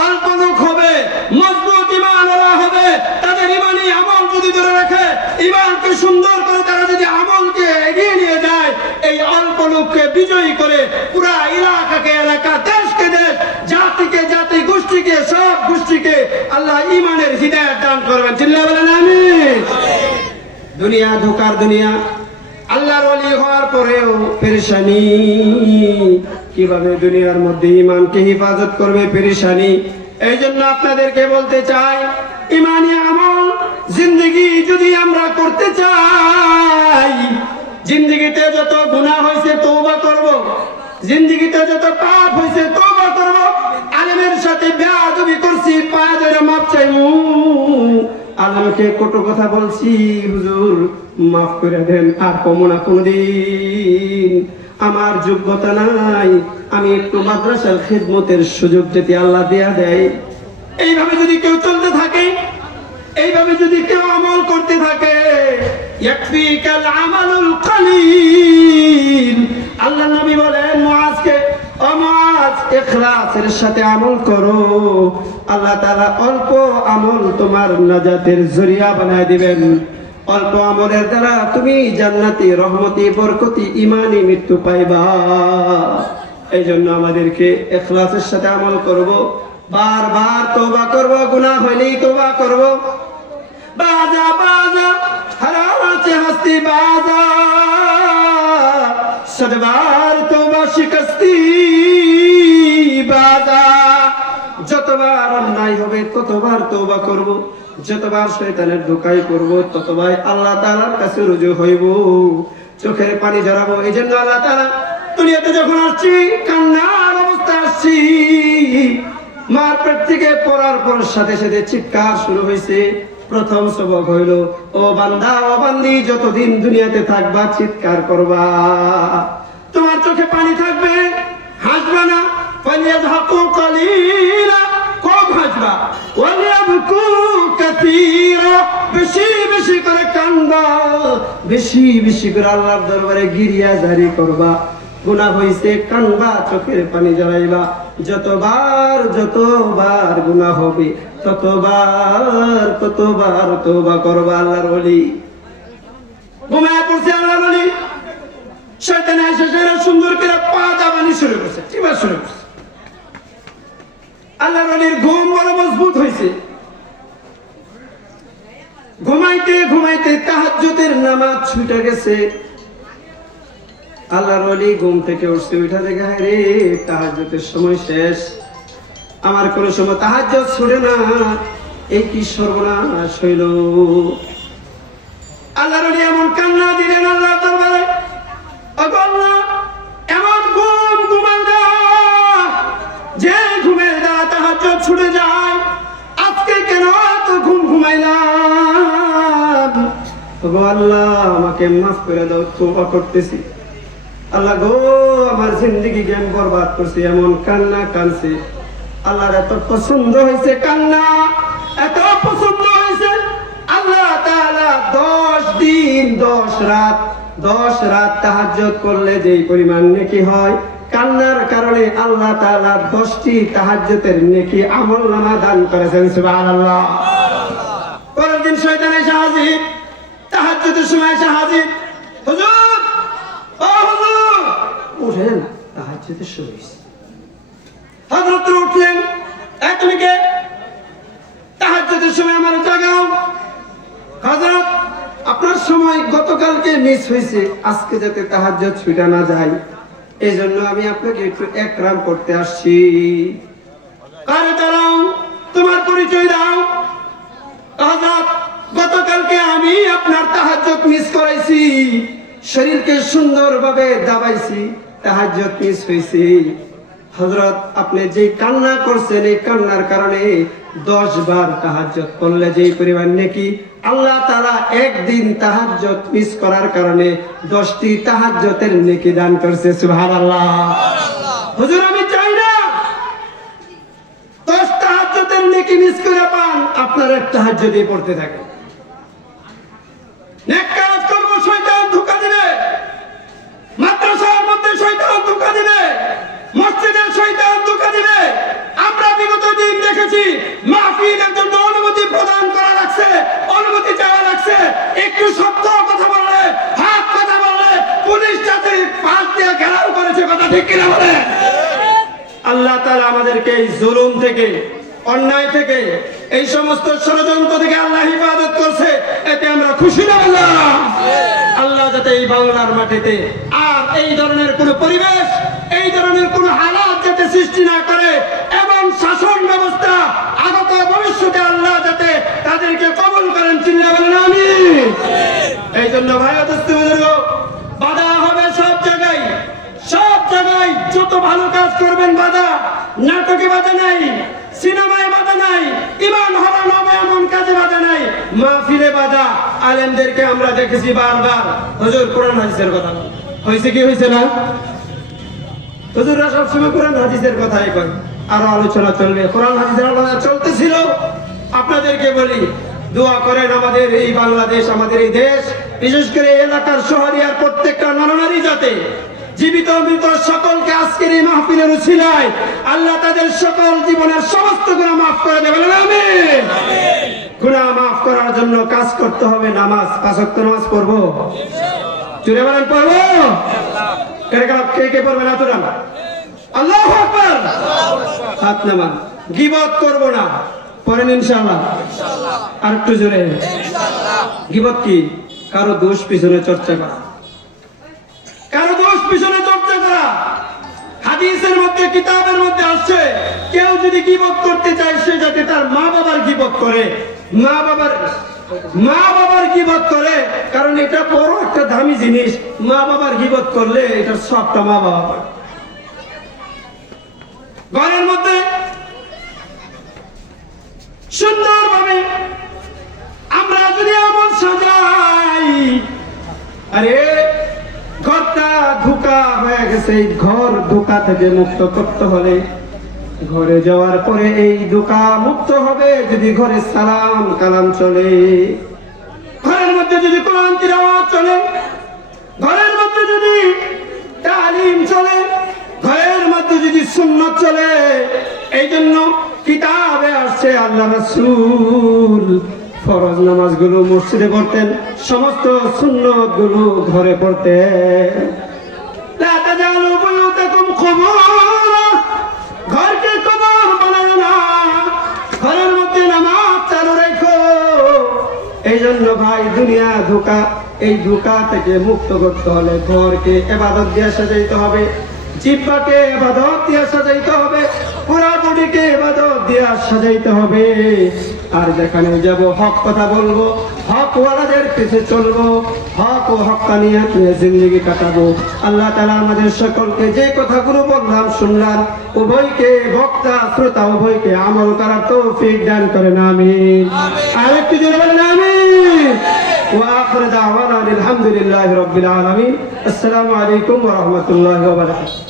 অল্প লোক হবে, মজবুত ঈমানওয়ালা হবে, তাদের ঈমানি আমল যদি ধরে রাখে, ঈমানকে সুন্দর করে তারা যদি আমলকে এগিয়ে নিয়ে যায়, এই অল্প লোককে বিজয়ী করে পুরা এলাকাকে এলাকা, দেশকে দেশ, জাতিকে জাতি, গোষ্ঠীকে সব গোষ্ঠীকে আল্লাহ ঈমানের হিদায়াত দান করবেন। চিল্লায়ে বলেন আমিন। দুনিয়া ধোঁকার দুনিয়া, আল্লাহর ওলি হওয়ার পরেও পেরেশানি। কিভাবে দুনিয়ার মধ্যে ঈমানকে হেফাজত করবে? পেরেশানি। এই জন্য আপনাদেরকে বলতে চাই, ঈমানি আমল জিন্দেগি যদি আমরা করতে চাই, জিন্দেগিতে যত গুনাহ হয়েছে তওবা করব, জিন্দেগিতে যত পাপ হয়েছে তওবা করব, আলেমের সাথে বেয়াদবি করছি পায়ে ধরে মাপ চাইমু, আলেমকে কটু কথা বলছি, হুজুর মাফ করে দেন, আর কমো না কোনদিন। আমার যোগ্যতা নাই, আমি একটু মাদ্রাসার খিদমতের সুযোগ যদি আল্লাহ দেয়া দেয়, এইভাবে যদি কেউ চলতে থাকে, এইভাবে যদি কেউ আমল করতে থাকে, ইয়াকফিকাল আমালুল কালিল। আল্লাহ নবী বলেন মুআজকে, ও মুআজ ইখলাসের সাথে আমল করো, আল্লাহ তাআলা অল্প আমল তোমার নাজাতের জরিয়া বানায় দিবেন। অল্প আমলের দ্বারা তুমি জান্নাতি, রহমতি, বরকতি, ঈমানি মৃত্যু পাইবা। এই জন্য আমাদেরকে ইখলাসের সাথে আমল করব, বারবার তওবা করব, গুনাহ হইলেই তওবা করব। বাজা বাজা হারাতে হাসতি বাজা, সদবার তওবা শিকস্তি বাজা। যতবার অন্যায় হবে ততবার তওবা করব, যতবার শয়তানের ধোঁকায় করব ততবার আল্লাহ তাআলার কাছে রুজু হইব, চোখের পানি ঝরাবো। এই জন্য আল্লাহ তাআলা দুনিয়াতে যখন আসছি, কান্নার অবস্থা আসছি, মার পেট থেকে পড়ার পর সাথে সাথে চিৎকার শুরু হয়েছে। প্রথম সবক হইল, ও বান্দা, ও বান্দি, যতদিন দুনিয়াতে থাকবা চিৎকার করবা, তোমার চোখে পানি থাকবে, হাসবা না। ফালিয়াযহাকু কালিলা, কম হাসবা, ওয়ালিয়াবকু কাসীরা, বেশি বেশি করে কান্দবা, বেশি বেশি করে আল্লাহর দরবারে গিরিয়া জারি করবা। গুনাহ হইছে কান্দবা, চোখের পানি জড়াইবা। যতবার যতবার গুনাহ হবে ততবার তওবা করবা। আল্লাহর ওলি ঘুমায় পড়ছে, আল্লাহর ওলি শয়তান এসে সুন্দর করে পা দাবানি শুরু করছে, টিপা শুরু করছে। আল্লাহর ওলির ঘুম বড় মজবুত হয়েছে। ঘুমাইতে ঘুমাইতে তাহাজ্জুদের নামাজ ছুটে গেছে। আল্লাহর ওলি ঘুম থেকে উঠছে, উঠা দেখে রে তাহাজ্জুদের সময় শেষ, আমার কোন সময় তাহাজ্জুদ ছুটে না, এই কি সর্বনাশ হইল। আল্লাহর ওলি এমন কান্না দিলেন আল্লাহর দরবারে, আল্লাহ এমন ঘুম ঘুমাই না যে ঘুমের দ্বারা তাহাজ্জুদ ছুটে যায়। আজকে কেন এত ঘুম ঘুমাইলাম? আল্লাহ আমাকে মাফ করে দাও, তওবা করতেছি। আল্লাহ গো আমার জিন্দেগি জ্ঞান বরবাদ করছি। এমন কান্না কানছে, আল্লাহর এত পছন্দ হয়েছে কান্না, এত পছন্দ হয়েছে। আল্লাহ তাআলা 10 দিন 10 রাত তাহাজ্জুদ করলে যেই পরিমাণ নেকি হয়, কান্নার কারণে আল্লাহ তাআলা 10টি তাহাজ্জুদের নেকি আমলনামা দান করেছেন। সুবহানাল্লাহ। পরের দিন শয়তান এসে হাজির, তাহাজ্জুদের সময় এসে হাজির। হুজুর, ও হুজুর উঠেন, তাহাজ্জুদের সময় হয়েছে। হযরত উঠলেন, তুমি কে? তাহাজ্জুদের সময় আমার জাগাও। হযরত আপনার সময় গতকালকে মিস হয়েছে, আজকে যাতে তাহাজ্জুদ ছুটা না যায় এই জন্য আমি আপনাকে একটু একরাম করতে আসছি। কারে দাঁড়াও, তোমার পরিচয় দাও। হযরত গতকালকে আমি আপনার তাহাজ্জুদ মিস করাইছি, শরীরকে সুন্দরভাবে দাবাইছি, তাহাজ্জুদ মিস হয়েছে। হযরত আপনি যে কান্না করছেন, এই কান্নার কারণে 10 বার তাহাজ্জুদ করলে যেই পরিমাণ নেকি, আল্লাহ তাআলা একদিন তাহাজ্জুদ মিস করার কারণে 10টি তাহাজ্জুদের নেকি দান করছে। সুবহানাল্লাহ। হুজুর আমি চাই না 10 তাহাজ্জুদের নেকি মিস করে পান, আপনার এক তাহাজ্জুদই পড়তে থাকে। নেক কাজ করব, শয়তান ধোঁকা দিবে। মাদ্রাসার মধ্যে শয়তান ধোঁকা দিবে, মসজিদের শয়তান ধোঁকা দিবে। আমরা বিগত দিন দেখেছি মাহফিলের জন্য অনুমতি প্রদান করা লাগছে, অনুমতি চাওয়া লাগছে। একটু শব্দ কথা বললে, হাত কথা বললে পুলিশ যাতে পাশ দিয়ে ঘেরাও করেছে, কথা ঠিক কিনা বলে? আল্লাহ তাআলা আমাদেরকে এই জুলুম থেকে, অন্যায় থেকে, এই সমস্ত ষড়যন্ত্র থেকে আল্লাহ হিফাজত করছে, এতে আমরা খুশি না? আল্লাহ যাতে এই বাংলার মাটিতে আর এই ধরনের কোন পরিবেশ, এই ধরনের কোন হালাত যাতে সৃষ্টি না করে, এবং শাসন ব্যবস্থা আগত ভবিষ্যতে আল্লাহ যাতে তাদেরকে কবুল করেন। চিল্লা বলেন আমিন। এই জন্য ভাই দোস্ত বুজুর্গ, বাধা হবে সব জায়গায়, সব জায়গায়। যত ভালো কাজ করবেন বাধা, নাটকে বাধা নাই, সিনেমায় বাধা নাই, ঈমান হারানো হবে এমন কাজে বাধা নাই, মাহফিলে বাধা। আলেমদেরকে আমরা দেখেছি বারবার হুজুর কোরআন হাদিসের কথা হয়েছে কি হয়েছে না? হুজুররা সবসময় কোরআন হাদিসের কথাই কয়, আরো আলোচনা চলবে। কোরআন হাদিসের আলোচনা চলতেছিল। আপনাদেরকে বলি, দোয়া করেন আমাদের এই বাংলাদেশ, আমাদের এই দেশ, বিশেষ করে এলাকার শহরিয়ার প্রত্যেকটা নরনারী যাতে জীবিত মৃত সকলকে আজকের এই মাহফিলের উসিলায় আল্লাহ তাদের সকল জীবনের সমস্ত গুনাহ মাফ করে দেবেন। আমিন। গুনাহ মাফ করার জন্য কাজ করতে হবে, নামাজ, 5 ওয়াক্ত নামাজ পড়বো ইনশাআল্লাহ। চুরে বলেন পড়বো ইনশাআল্লাহ। কে কে পড়বেন? আতুরা আল্লাহু আকবার। হাত নামান। গীবত করব না, পড়েন ইনশাআল্লাহ। ইনশাআল্লাহ। আর একটু জোরে ইনশাআল্লাহ। গীবত কি? কারো দোষ পিছনে চর্চা করা, কারো দোষ পিছনে চর্চা করা। হাদিসের মধ্যে, কিতাবের মধ্যে আসছে, কেউ যদি গীবত করতে চায় সে যাতে তার মা বাবার গীবত করে, মা বাবার গীবত করে। কারণ এটা বড় একটা দামি জিনিস। মা বাবার গীবত করলে এটার সবটা মা বাবা পায়। ঘরের মধ্যে সুন্দরভাবে আমরা যদি এমন সাজাই, আরে ঘরটা ধোঁকা হয়ে গেছে, ঘর ধোঁকা থেকে মুক্ত করতে হলে ঘরে যাওয়ার পরে এই ধোঁকা মুক্ত হবে যদি ঘরে সালাম কালাম চলে, ঘরের মধ্যে যদি কোরআন তিলাওয়াত চলে, ঘরের মধ্যে যদি তালিম চলে, ঘরের মধ্যে যদি সুন্নাত চলে। এই জন্য কিতাবে আসছে আল্লাহ রাসূল ফরজ নামাজগুলো মসজিদে পড়তেন, সমস্ত সুন্নাত গুলো ঘরে পড়তেন। লা তাজালু বুয়ুতাকুম কুবুরা, ঘরকে কবর বানায় না, ঘরের মধ্যে নামাজ চালু রাখো। এই জন্য ভাই দুনিয়া ধোঁকা, এই ধোঁকা থেকে মুক্ত করতে হলে ঘরকে ইবাদত দিয়ে সাজাইতে হবে, জিহ্বাকে ইবাদত দিয়ে সাজাইতে হবে, পুরা বডিকে ইবাদত দিয়ে সাজাইতে হবে। আর যেখানে যাব হক কথা বলবো, হক ওয়ালাদের পিছে চলবো, হক ও হক্কানিয়াত নিয়ে জিন্দেগি কাটাবো। আল্লাহ তাআলা আমাদের সকলকে যে কথাগুলো বললাম শুনলাম, উভয়কে বক্তা শ্রোতা উভয়কে আমল করার তৌফিক দান করেন, আমিন। আরেকটু জোরে বলেন আমিন। ওয়া আখিরু দাওয়ানা আলহামদুলিল্লাহি রাব্বিল আলামিন। আসসালামু আলাইকুম ওয়া রাহমাতুল্লাহি ওয়া বারাকাতুহু।